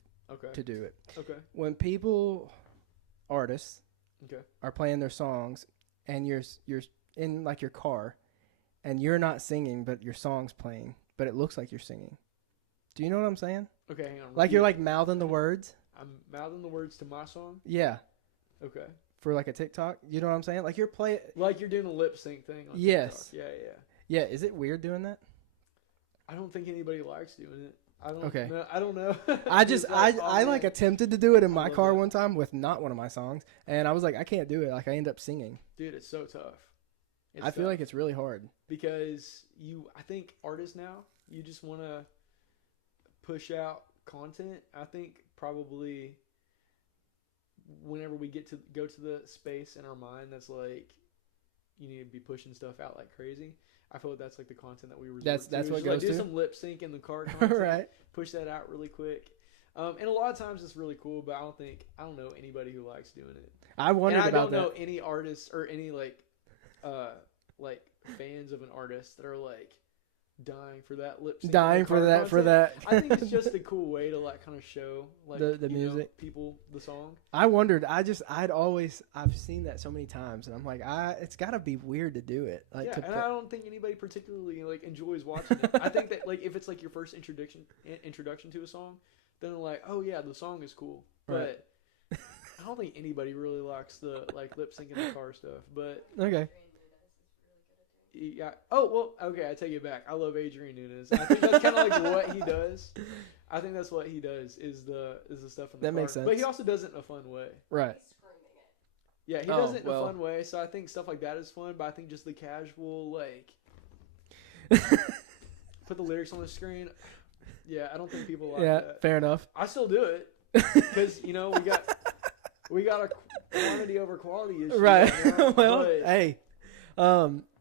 to do it. Okay. When artists, are playing their songs, and you're in, like, your car, and you're not singing, but your song's playing, but it looks like you're singing. Do you know what I'm saying? Okay, hang on. Like you're like mouthing the words? I'm mouthing the words to my song? Yeah. Okay. For like a TikTok? You know what I'm saying? Like you're playing... Like you're doing a lip sync thing on TikTok. Yeah. Yeah, is it weird doing that? I don't think anybody likes doing it. I don't know. I like attempted to do it in my car one time with not one of my songs, and I was like, I can't do it. Like I end up singing. Dude, it's so tough. I feel like it's really hard. Because I think artists now, you just want to push out content. I think probably whenever we go to the space in our mind that's like you need to be pushing stuff out like crazy, I feel like that's like the content that we resort to. That's what goes to. Do some lip sync in the car content. Right. Push that out really quick. And a lot of times it's really cool, but I don't know anybody who likes doing it. I wondered And I about don't know that. any artists or any like fans of an artist that are like dying for that lip sync. Dying for that. I think it's just a cool way to like kind of show like The you know, music. people the song. I wondered. I've seen that so many times, and I'm like, it's got to be weird to do it. Like, Yeah, to and I don't think anybody particularly like enjoys watching it. I think that like if it's like your first introduction to a song, then they're like, oh yeah, the song is cool. Right. But I don't think anybody really likes the like lip sync in the car stuff. But Okay. yeah. Oh well. Okay, I take it back. I love Adrian Nunes. I think that's kind of like what he does. I think that's what he does is the stuff in the That car. makes sense. But he also does it in a fun way. Right. Yeah, he does it in a fun way. So I think stuff like that is fun. But I think just the casual like put the lyrics on the screen. Yeah, I don't think people like that. Fair enough. I still do it because you know we got a quantity over quality issue. Right. Right now, Well, but, hey.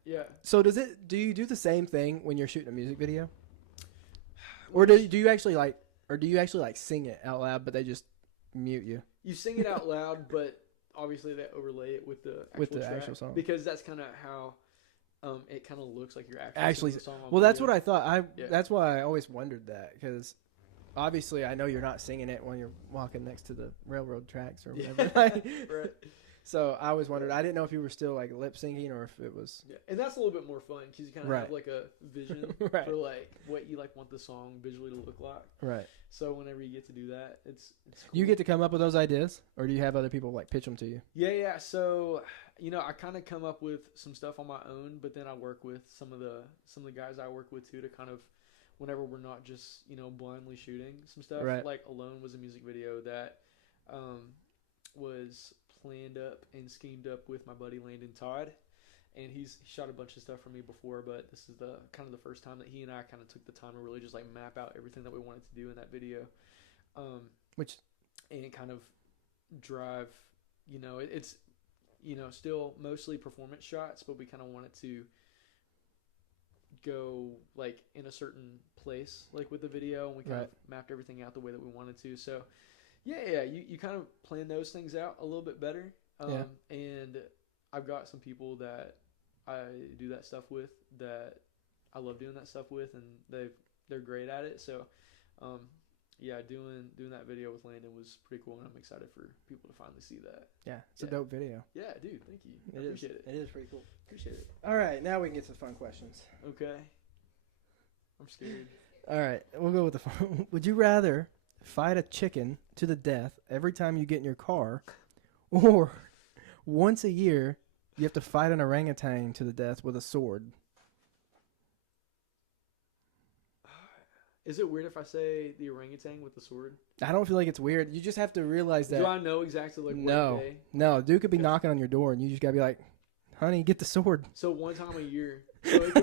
yeah. So do you do the same thing when you're shooting a music video? Or do you actually like sing it out loud, but they just mute you? You sing it out loud, but obviously they overlay it with the actual song. because that's kind of how it kind of looks like you're Actually, singing the song on well, that's video. what I thought. Yeah. That's why I always wondered that, because obviously I know you're not singing it when you're walking next to the railroad tracks or whatever. Right. So I always wondered. I didn't know if you were still like lip syncing or if it was. Yeah, and that's a little bit more fun because you kind of Right. have like a vision Right. for like what you like want the song visually to look like. Right. So whenever you get to do that, it's cool. You get to come up with those ideas, or do you have other people like pitch them to you? Yeah. So you know, I kind of come up with some stuff on my own, but then I work with some of the guys I work with too to kind of whenever we're not just blindly shooting some stuff. Right. Like Alone was a music video that was planned up and schemed up with my buddy Landon Todd, and he shot a bunch of stuff for me before, but this is the kind of the first time that he and I kind of took the time to really just like map out everything that we wanted to do in that video, and kind of drive. It's still mostly performance shots, but we kind of wanted to go like in a certain place like with the video, and we kind of mapped everything out the way that we wanted to. So yeah, you kind of plan those things out a little bit better. And I've got some people that I do that stuff with that I love doing that stuff with, and they're great at it. So yeah, doing that video with Landon was pretty cool, and I'm excited for people to finally see that. Yeah, it's a dope video. Yeah, dude, thank you. I appreciate it. It is pretty cool. Appreciate it. All right, now we can get to the fun questions. Okay. I'm scared. All right, we'll go with the fun. Would you rather fight a chicken to the death every time you get in your car, or once a year you have to fight an orangutan to the death with a sword? Is it weird if I say the orangutan with the sword? I don't feel like it's weird. You just have to realize that. Do I know exactly like No, what day? no, dude could be knocking on your door, and you just gotta be like, "Honey, get the sword." So one time a year. So it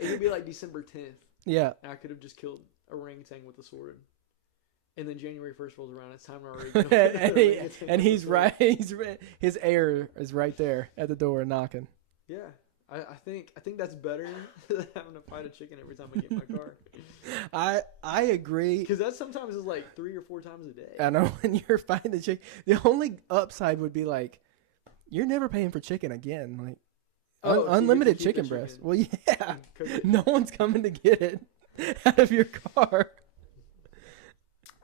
could be like December 10th. Yeah. And I could have just killed a orangutan with a sword. And then January 1st rolls around. It's time to already kill the orangutan and with he's a sword. right. His heir is right there at the door knocking. Yeah. I think that's better than having to fight a chicken every time I get in my car. I agree. Because that sometimes is like 3 or 4 times a day. I know when you're fighting the chicken. The only upside would be like, you're never paying for chicken again. Like So unlimited you get to chicken keep the breast. chicken. Well, yeah. Cook it. No one's coming to get it out of your car.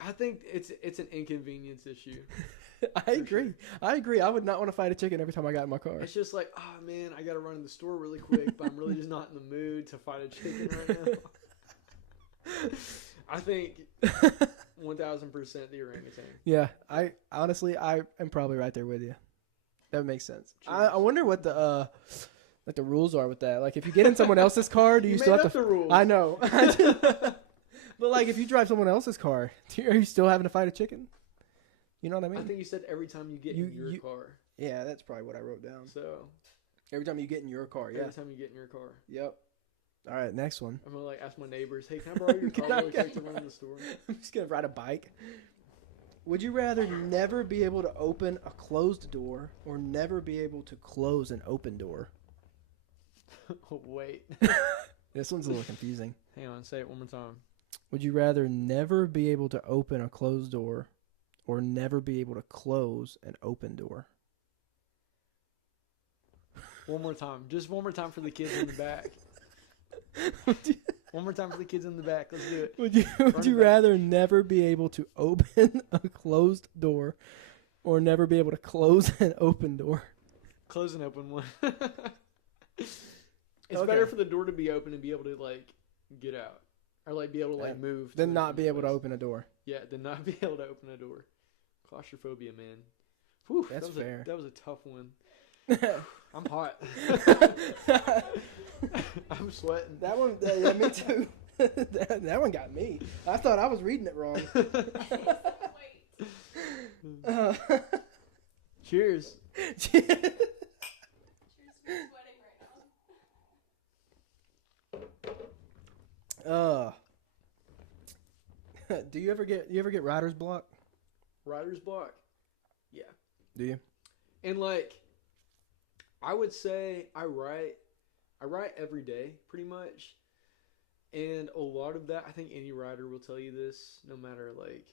I think it's an inconvenience issue. I agree. I would not want to fight a chicken every time I got in my car. It's just like, oh man, I got to run to the store really quick, but I'm really just not in the mood to fight a chicken right now. I think 1000% the orangutan. Yeah, I honestly am probably right there with you. That makes sense. I wonder what the rules are with that. Like, if you get in someone else's car, do you still made have to? up the rules. I know. But like, if you drive someone else's car, are you still having to fight a chicken? You know what I mean? I think you said every time you get in your car. Yeah, that's probably what I wrote down. So Every time you get in your car, yeah. every time you get in your car. Yep. All right, next one. I'm gonna like ask my neighbors, hey, can I borrow your car really quick to run to the store? I'm just gonna ride a bike. Would you rather never be able to open a closed door or never be able to close an open door? Oh, wait. This one's a little confusing. Hang on, say it one more time. Would you rather never be able to open a closed door or never be able to close an open door? One more time. Just one more time for the kids in the back. One more time for the kids in the back. Let's do it. Would you rather never be able to open a closed door or never be able to close an open door? Close and open one. It's Okay. better for the door to be open and be able to like get out, or like be able to like move. to Then a not be different able to place. open a door. Yeah, then not be able to open a door. Claustrophobia, man. Whew, That's fair. That was a tough one. I'm hot. I'm sweating. That one, yeah, me too. that one got me. I thought I was reading it wrong. Wait. Cheers. Cheers for sweating right now. Do you ever get writer's block? Writer's block. Yeah. Do you? And like, I would say I write every day pretty much. And a lot of that, I think any writer will tell you this, no matter like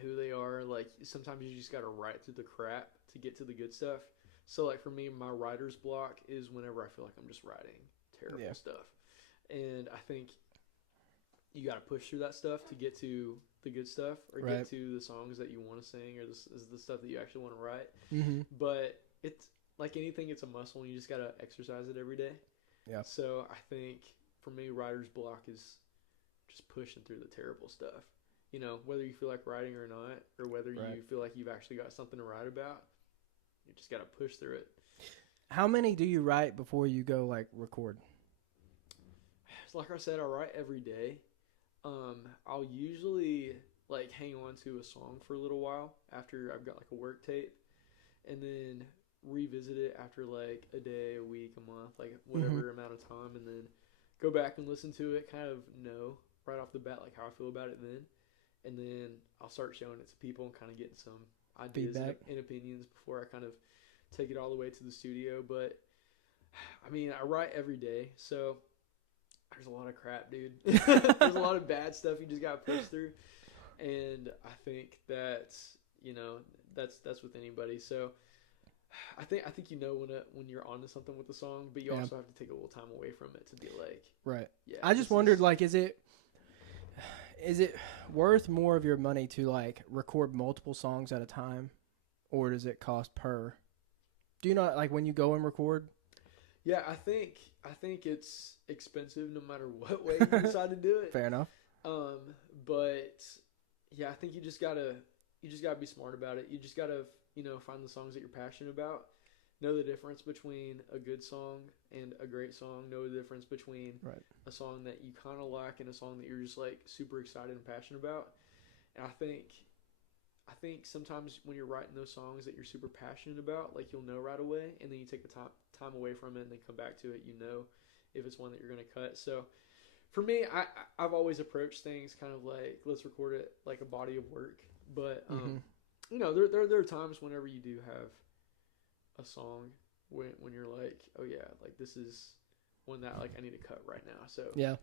who they are. Like sometimes you just got to write through the crap to get to the good stuff. So like for me, my writer's block is whenever I feel like I'm just writing terrible stuff. And I think you got to push through that stuff to get to the good stuff, or Right. get to the songs that you want to sing, or this is the stuff that you actually want to write. Mm-hmm. But it's like anything, it's a muscle, and you just got to exercise it every day. Yeah. So I think for me, writer's block is just pushing through the terrible stuff. You know, whether you feel like writing or not, or whether Right. you feel like you've actually got something to write about, you just got to push through it. How many do you write before you go like record? So like I said, I write every day. I'll usually like hang on to a song for a little while after I've got like a work tape, and then revisit it after like a day, a week, a month, like whatever amount of time, and then go back and listen to it, kind of know right off the bat like how I feel about it then, and then I'll start showing it to people and kind of getting some ideas and opinions before I kind of take it all the way to the studio. But I mean, I write every day, so there's a lot of crap, dude. There's a lot of bad stuff you just got to push through, and I think that's, you know, that's with anybody. So I think you know when you're onto something with the song, but you also have to take a little time away from it to be like, right. Yeah. I just wondered, like, is it worth more of your money to like record multiple songs at a time, or does it cost per? Do you know, like, when you go and record? Yeah, I think it's expensive no matter what way you decide to do it. Fair enough. But yeah, I think you just gotta be smart about it. You just gotta, you know, find the songs that you're passionate about. Know the difference between a good song and a great song. Know the difference between a song that you kind of like and a song that you're just like super excited and passionate about. And I think sometimes when you're writing those songs that you're super passionate about, like you'll know right away, and then you take the time away from it and then come back to it, you know if it's one that you're going to cut. So for me, I've always approached things kind of like, let's record it like a body of work. But you know, there are times whenever you do have a song when you're like, oh yeah, like this is one that like I need to cut right now. So yeah,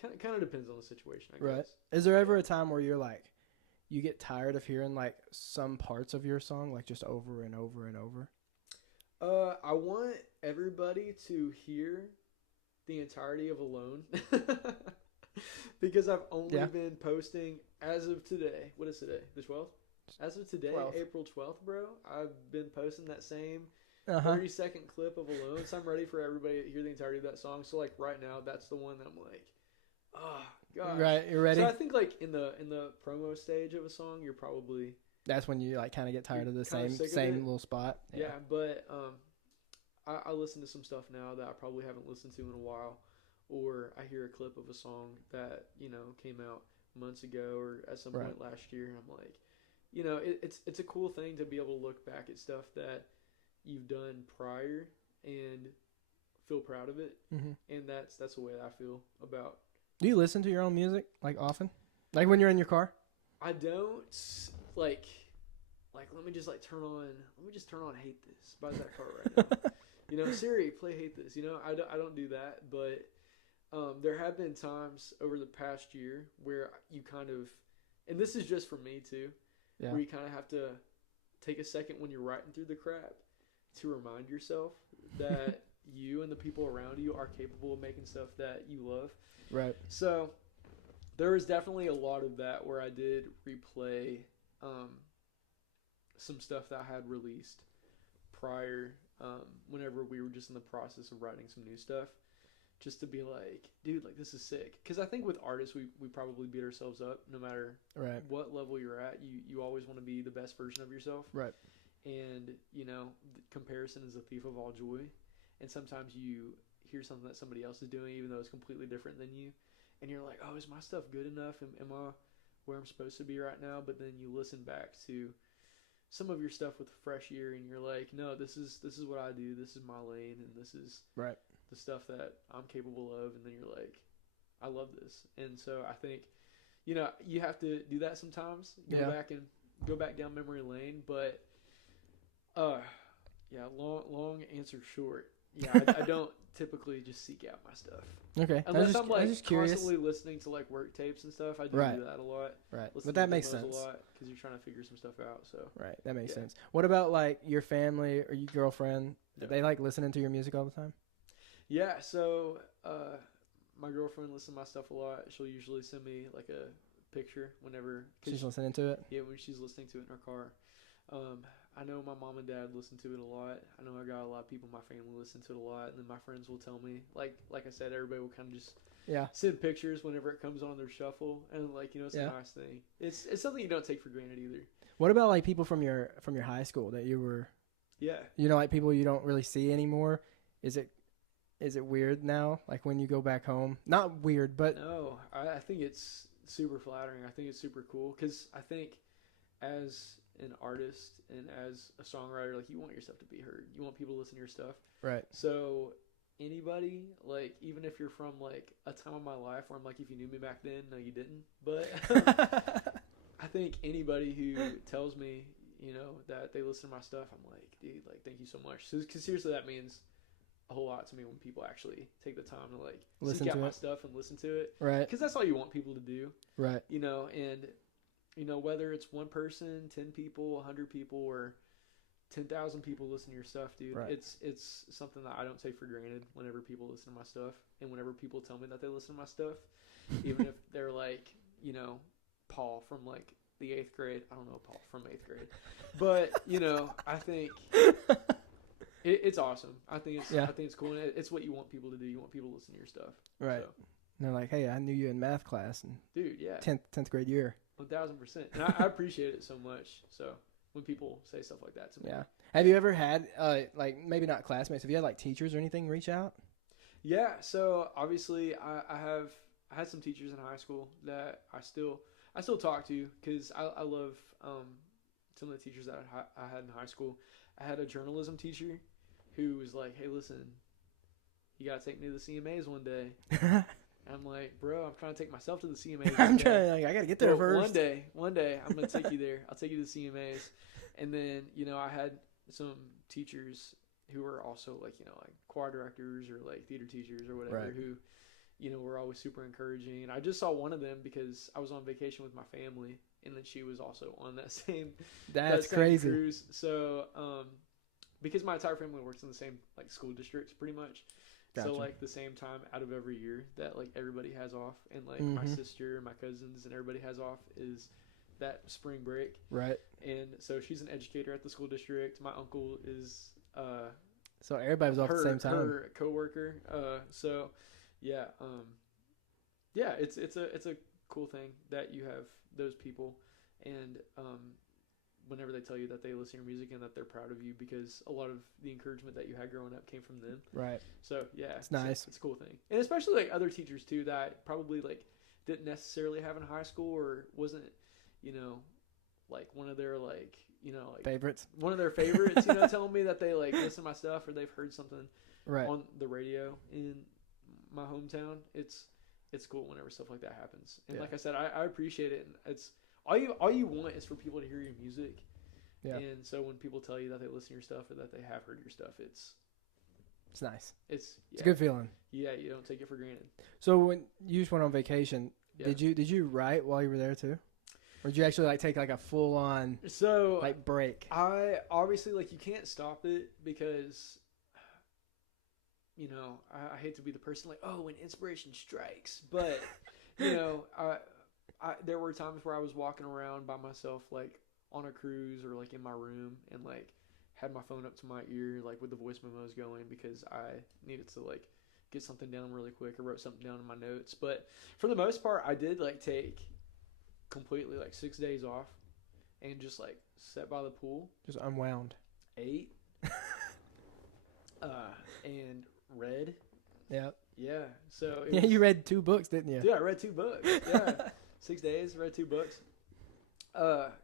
kind of depends on the situation, I guess. Right. Is there ever a time where you're like, you get tired of hearing like some parts of your song like just over and over and over? I want everybody to hear the entirety of Alone because I've only been posting as of today. What is today? The 12th? As of today, 12th. April 12th, bro, I've been posting that same 30-second clip of Alone. So I'm ready for everybody to hear the entirety of that song. So like right now, that's the one that I'm like, oh gosh. Right, you're ready? So I think like in the promo stage of a song, you're probably... That's when you like kind of get tired of the same little spot. Yeah, but I listen to some stuff now that I probably haven't listened to in a while, or I hear a clip of a song that, you know, came out months ago or at some point last year, and I'm like, you know, it's a cool thing to be able to look back at stuff that you've done prior and feel proud of it, and that's the way that I feel about. Do you listen to your own music like often, like when you're in your car? I don't like let me just turn on Hate This by Zac Hart right now. You know, Siri, play Hate This. You know, I don't do that, but there have been times over the past year where you kind of, and this is just for me too, where you kind of have to take a second when you're writing through the crap to remind yourself that you and the people around you are capable of making stuff that you love. Right. So there was definitely a lot of that where I did replay some stuff that I had released prior, whenever we were just in the process of writing some new stuff, just to be like, dude, like, this is sick. Because I think with artists, we probably beat ourselves up no matter what level you're at. You always want to be the best version of yourself. Right. And, you know, comparison is a thief of all joy. And sometimes you hear something that somebody else is doing, even though it's completely different than you. And you're like, oh, is my stuff good enough? Am I where I'm supposed to be right now? But then you listen back to some of your stuff with a fresh ear, and you're like, no, this is what I do. This is my lane, and this is the stuff that I'm capable of. And then you're like, I love this. And so I think, you know, you have to do that sometimes. Go back down memory lane. But long answer short. Yeah, I don't typically just seek out my stuff. Okay. Unless I'm like constantly listening to like work tapes and stuff. I do that a lot. Right. But that makes sense. A lot because you're trying to figure some stuff out. So. Right. That makes sense. What about like your family or your girlfriend? Do they like listening to your music all the time? Yeah. So my girlfriend listens to my stuff a lot. She'll usually send me like a picture whenever she's listening to it. Yeah, when she's listening to it in her car. I know my mom and dad listen to it a lot. I know I got a lot of people in my family listen to it a lot, and then my friends will tell me, like I said, everybody will kind of just send pictures whenever it comes on their shuffle, and like, you know, it's a nice thing. It's something you don't take for granted either. What about like people from your high school that you were, you know, like people you don't really see anymore? Is it weird now? Like when you go back home, not weird, but no, I think it's super flattering. I think it's super cool because I think as an artist and as a songwriter, like, you want your stuff to be heard. You want people to listen to your stuff. Right. So anybody, like, even if you're from like a time of my life where I'm like, if you knew me back then, no, you didn't. But I think anybody who tells me, you know, that they listen to my stuff, I'm like, dude, like, thank you so much. So, because seriously, that means a whole lot to me when people actually take the time to like listen seek out my stuff and listen to it. Right. Because that's all you want people to do. Right. You know, and you know, whether it's one person, 10 people, 100 people, or 10,000 people listen to your stuff, dude, it's something that I don't take for granted whenever people listen to my stuff. And whenever people tell me that they listen to my stuff, even if they're like, you know, Paul from like the 8th grade. I don't know Paul from 8th grade. But, you know, I think it's awesome. I think it's cool. And it's what you want people to do. You want people to listen to your stuff. Right. So. And they're like, hey, I knew you in math class. And dude, yeah. 10th grade year. 1,000%. And I appreciate it so much. So when people say stuff like that to me. Yeah. Have you ever had, like, maybe not classmates, have you had, like, teachers or anything reach out? Yeah. So obviously I had some teachers in high school that I still talk to because I love some of the teachers that I had in high school. I had a journalism teacher who was like, hey, listen, you got to take me to the CMAs one day. I'm like, bro, I'm trying to take myself to the CMAs. I got to get there first. One day, I'm going to take you there. I'll take you to the CMAs. And then, you know, I had some teachers who were also like, you know, like choir directors or like theater teachers or whatever who, you know, were always super encouraging. And I just saw one of them because I was on vacation with my family. And then she was also on that same, crazy cruise. So, because my entire family works in the same like school districts pretty much. Gotcha. So, like, the same time out of every year that, like, everybody has off and, like, my sister and my cousins and everybody has off is that spring break. Right. And so she's an educator at the school district. My uncle is so everybody was off at the same time. Her coworker. So, yeah. Yeah, it's a cool thing that you have those people. And whenever they tell you that they listen to your music and that they're proud of you because a lot of the encouragement that you had growing up came from them. Right. So, yeah. It's nice. It's a cool thing. And especially, like, other teachers, too, that probably, like, didn't necessarily have in high school or wasn't, you know, like, one of their, like, you know, like... favorites. One of their favorites, you know, telling me that they, like, listen to my stuff or they've heard something on the radio in my hometown. It's cool whenever stuff like that happens. And like I said, I appreciate it. And it's... All you want is for people to hear your music. Yeah. And so when people tell you that they listen to your stuff or that they have heard your stuff, It's nice. It's It's a good feeling. Yeah, you don't take it for granted. So when you just went on vacation, Yeah. did you write while you were there too? Or did you actually like take like a full on like break? I obviously like you can't stop it because you know, I hate to be the person like, oh, when inspiration strikes, but you know, there were times where I was walking around by myself, like on a cruise or like in my room, and like had my phone up to my ear, like with the voice memos going because I needed to like get something down really quick or wrote something down in my notes. But for the most part, I did like take completely like 6 days off and just like sat by the pool, Just unwound. ate, and read. Yeah. Yeah. So Yeah, you read 2 books, didn't you? Dude, I read 2 books. Yeah. 6 days, read 2 books.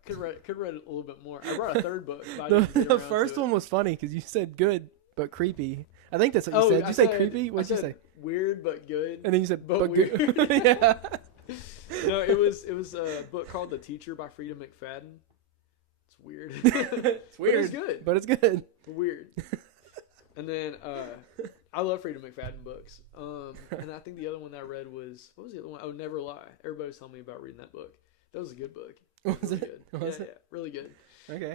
Could read a little bit more. I brought a 3rd book. But I didn't get The around first to it. one was funny because you said good but creepy. I think that's what you said. Did you say creepy? What did you say? Weird but good. And then you said but but good. weird. Yeah. No, it was a book called The Teacher by Frida McFadden. It's weird. It's weird. But it's good. But it's good. Weird. And then I love Frida McFadden books. And I think the other one that I read was, what was the other one? Oh, Never Lie. Everybody was telling me about reading that book. That was a good book. Was Really it? good. Was Yeah, it? really good. Okay.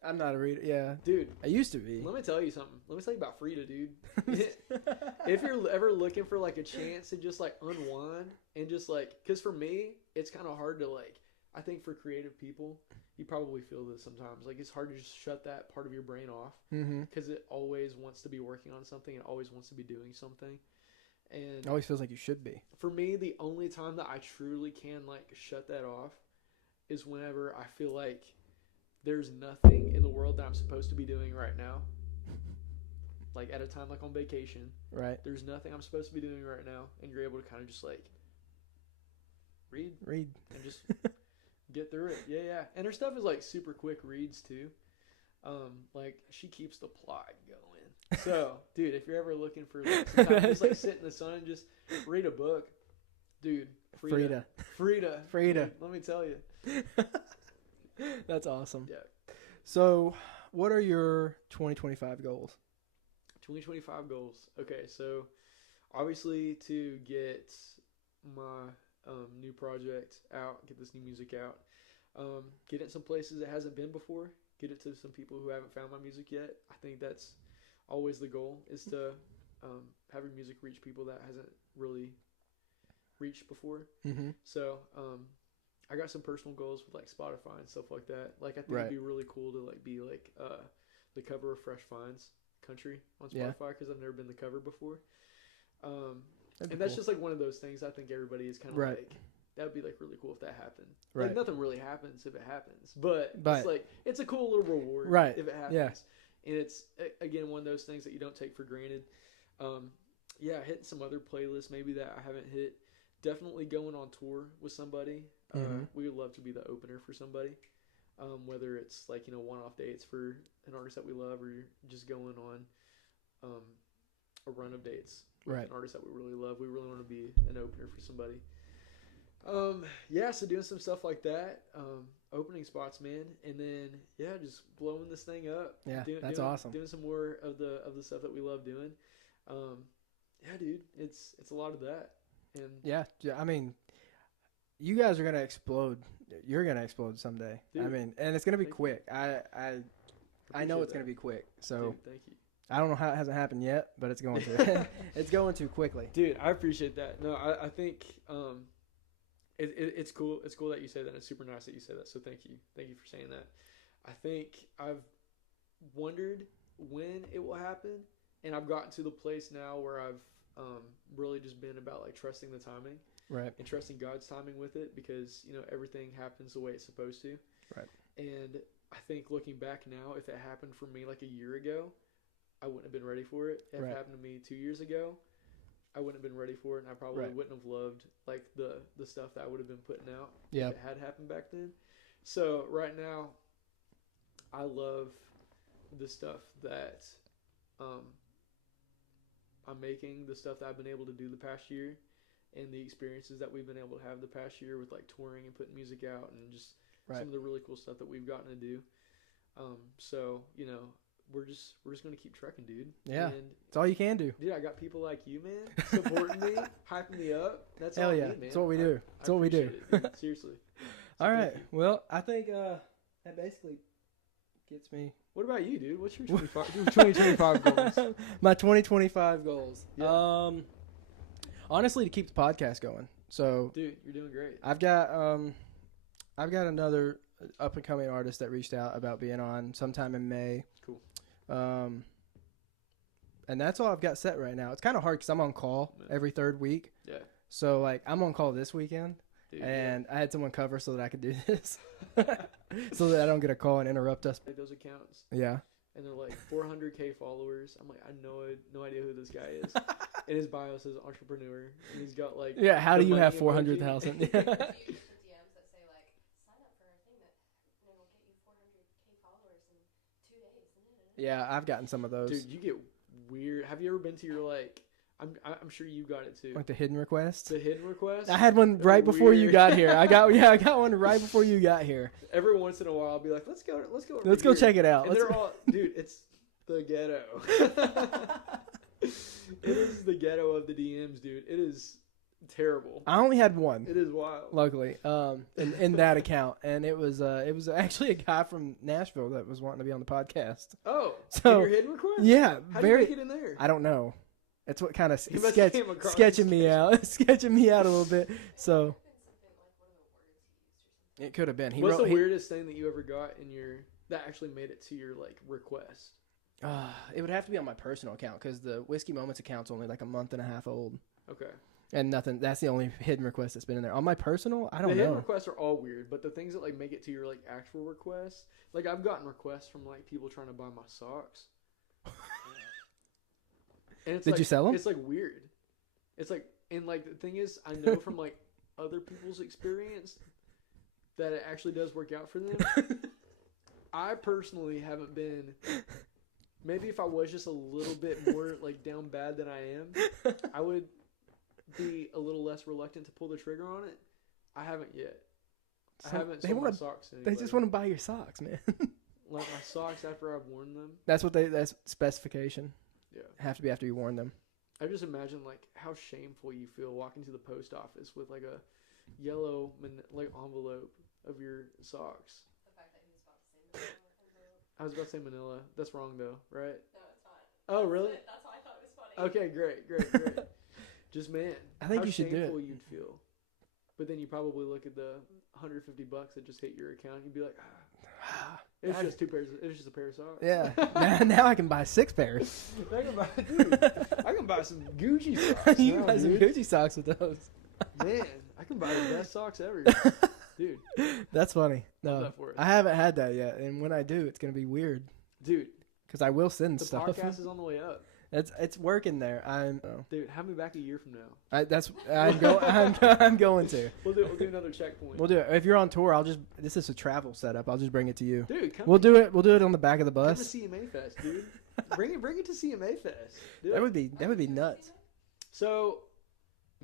I'm not a reader. Yeah. Dude, I used to be. let me tell you something. Let me tell you about Frida, dude. If you're ever looking for like a chance to just like unwind and just like, because for me, it's kind of hard to like, I think for creative people, you probably feel this sometimes. Like it's hard to just shut that part of your brain off because it always wants to be working on something. It always wants to be doing something. And It always feels like you should be. for me, the only time that I truly can like shut that off is whenever I feel like there's nothing in the world that I'm supposed to be doing right now. Like at a time like on vacation, Right. there's nothing I'm supposed to be doing right now, and you're able to kind of just like read and just get through it. Yeah. And her stuff is like super quick reads too. Like she keeps the plot going. So, dude, if you're ever looking for like some time, just like sit in the sun and just read a book, dude. Frida. Dude, let me tell you. That's awesome. Yeah. So, what are your 2025 goals? 2025 goals. Okay, so obviously to get my new project out, get this new music out, get it in some places it hasn't been before, get it to some people who haven't found my music yet. I think that's always the goal, is to have your music reach people that hasn't really reached before. Mm-hmm. So I got some personal goals with like Spotify and stuff like that. Like I think Right. it'd be really cool to like be like the cover of Fresh Finds Country on Spotify because I've never been the cover before. And that's just like one of those things I think everybody is kind of Right. like, that would be like really cool if that happened. Right. Like nothing really happens if it happens, but it's like, it's a cool little reward Right. if it happens. Yeah. And it's, again, one of those things that you don't take for granted. Yeah, hitting some other playlists maybe that I haven't hit. Definitely going on tour with somebody. We would love to be the opener for somebody. Whether it's like, you know, one-off dates for an artist that we love, or just going on a run of dates with Right. an artist that we really love. We really want to be an opener for somebody. Yeah, so doing some stuff like that, opening spots, man, and then just blowing this thing up. Yeah, that's awesome. Doing some more of the stuff that we love doing. Yeah, dude, it's a lot of that. And Yeah, I mean, you guys are gonna explode. You're gonna explode someday. Dude, I mean, and it's gonna be thank you. quick. I know Appreciate it's gonna that. be quick. So Dude, thank you. I don't know how it hasn't happened yet, but it's going to. It's going to quickly. Dude, I appreciate that. No, I think it's cool. It's cool that you say that. It's super nice that you say that. So thank you. Thank you for saying that. I think I've wondered when it will happen, and I've gotten to the place now where I've really just been about like trusting the timing, Right. and trusting God's timing with it, because you know everything happens the way it's supposed to. Right. And I think looking back now, if it happened for me like a year ago, I wouldn't have been ready for it. If Right. it happened to me 2 years ago, I wouldn't have been ready for it, and I probably Right. wouldn't have loved like the stuff that I would have been putting out Yeah. if it had happened back then. So right now, I love the stuff that I'm making, the stuff that I've been able to do the past year, and the experiences that we've been able to have the past year with like touring and putting music out, and just Right. some of the really cool stuff that we've gotten to do. So, you know, we're just gonna keep trucking, dude. Yeah. And It's all you can do. dude, I got people like you, man, supporting me, hyping me up. That's Hell all yeah. I need, man. That's what we do. That's what we do. appreciate it, dude. Seriously. So All thank right. you. Well, I think that basically gets me What about you, dude? What's your 2025 goals? my 2025 goals. Yeah. Honestly, to keep the podcast going. So Dude, you're doing great. I've got another up and coming artist that reached out about being on sometime in May. Cool. And that's all I've got set right now. It's kind of hard because I'm on call every third week. Yeah. So like I'm on call this weekend, Dude, and I had someone cover so that I could do this, so that I don't get a call and interrupt us. like those accounts, Yeah. and they're like 400K followers. I'm like, I no idea who this guy is. And his bio says entrepreneur, and he's got like Yeah. How the do you have money 400,000? emoji. Do you get the DMs that say like, sign up for a thing that will get you 400K followers in 2 days? Yeah, I've gotten some of those. Dude, you get weird. Have you ever been to your like? I'm sure you got it too. Like the hidden requests. The hidden request. I had one They're right before you weird. got here. I got one right before you got here. Every once in a while, I'll be like, let's go. over Let's go here." check it out. And Let's they're all, dude. It's the ghetto. It is the ghetto of the DMs, dude. It is terrible. I only had one, It is wild. luckily, in that account, and it was actually a guy from Nashville that was wanting to be on the podcast. Oh, So, in your hidden request? Yeah, How do you make it in there? I don't know. That's what kind of You must have came across sketching me sketch. out, sketching me out a little bit. So it could have been. What's the weirdest thing that you ever got in your that actually made it to your like request? It would have to be on my personal account because the Whiskey Moments account's only like a month and a half old, Okay. and nothing. That's the only hidden request that's been in there. On my personal, I The don't hidden know. requests are all weird, but the things that like make it to your like actual requests, like I've gotten requests from like people trying to buy my socks. And it's Did like, you sell 'em? It's like weird. It's like, and like the thing is, I know from like other people's experience that it actually does work out for them. I personally haven't been. Maybe if I was just a little bit more like down bad than I am, I would be a little less reluctant to pull the trigger on it. I haven't yet. I haven't sold my socks to They anybody. just want to buy your socks, man. Like my socks after I've worn them. That's specification. Yeah. Have to be after you worn them. I just imagine like how shameful you feel walking to the post office with like a yellow like envelope of your socks. The fact that he was about to say envelope. I was about to say Manila. That's wrong though, right? No, it's not. Oh, really? That's why I thought it was funny. Okay, great. Just man, I think how you should do it. shameful you'd feel. But then you probably look at the $150 that just hit your account. You'd be like, it's just 2 pairs. It's just a pair of socks. Yeah. now I can buy 6 pairs. I can buy some Gucci socks. You now, can buy some dude. Gucci socks with those. Man, I can buy the best socks ever, dude. That's funny. Love No, that for us. I haven't had that yet, and when I do, it's gonna be weird Dude, because I will send the stuff. podcast is on the way up. It's working there. Dude, have me back a year from now. I'm going to. We'll do another checkpoint. We'll do it. If you're on tour, this is a travel setup. I'll just bring it to you. Dude, come We'll do it on the back of the Come bus. to CMA Fest, dude. bring it to CMA Fest. Do That it. would be nuts. So,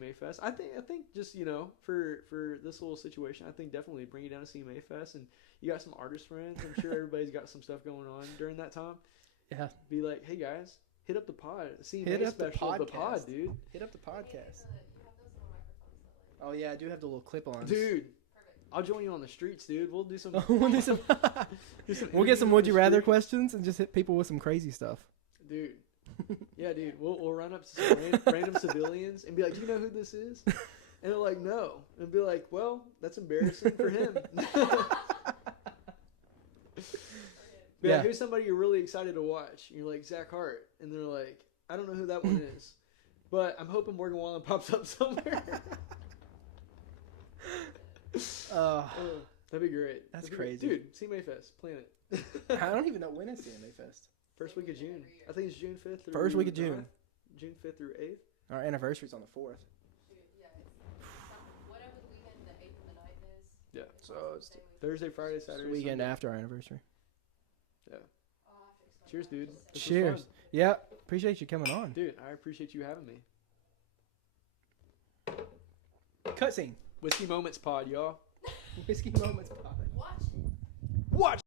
CMA Fest. I think just for this little situation, I think definitely bring you down to CMA Fest, and you got some artist friends. I'm sure everybody's got some stuff going on during that time. Yeah. Be like, hey guys, hit up the pod. CMA Hit up the special of the pod, podcast. dude. Hit up the podcast. You have those little microphones that Oh yeah, I do have the little clip-ons. Dude, perfect. I'll join you on the streets, dude. We'll do some. we'll do some. do some We'll get some interviews on would the you rather street. questions and just hit people with some crazy stuff. Dude. Yeah, dude. We'll run up to some random civilians and be like, do you know who this is? And they're like, no. And be like, well, that's embarrassing for him. Yeah. Who's somebody you're really excited to watch? And you're like, Zac Hart. And they're like, I don't know who that one is. But I'm hoping Morgan Wallen pops up somewhere. That'd be great. That's That'd be crazy. Dude, CMA Fest. Plan it. I don't even know when is CMA Fest. First week of June. I think it's June 5th. First week of June. June 5th through 8th. Our anniversary's on the 4th. Shoot, yeah, whatever the weekend, the 8th and the 9th is. Yeah. So it's the same week. Thursday, Friday, It's Saturday, the weekend Sunday. after our anniversary. Yeah. Oh, I have to explain Cheers, that. dude. Just This was Cheers. fun. Yeah, appreciate you coming on. Dude, I appreciate you having me. Cutscene. Whiskey Moments Pod, y'all. Whiskey Moments Pod. Watch. Watch!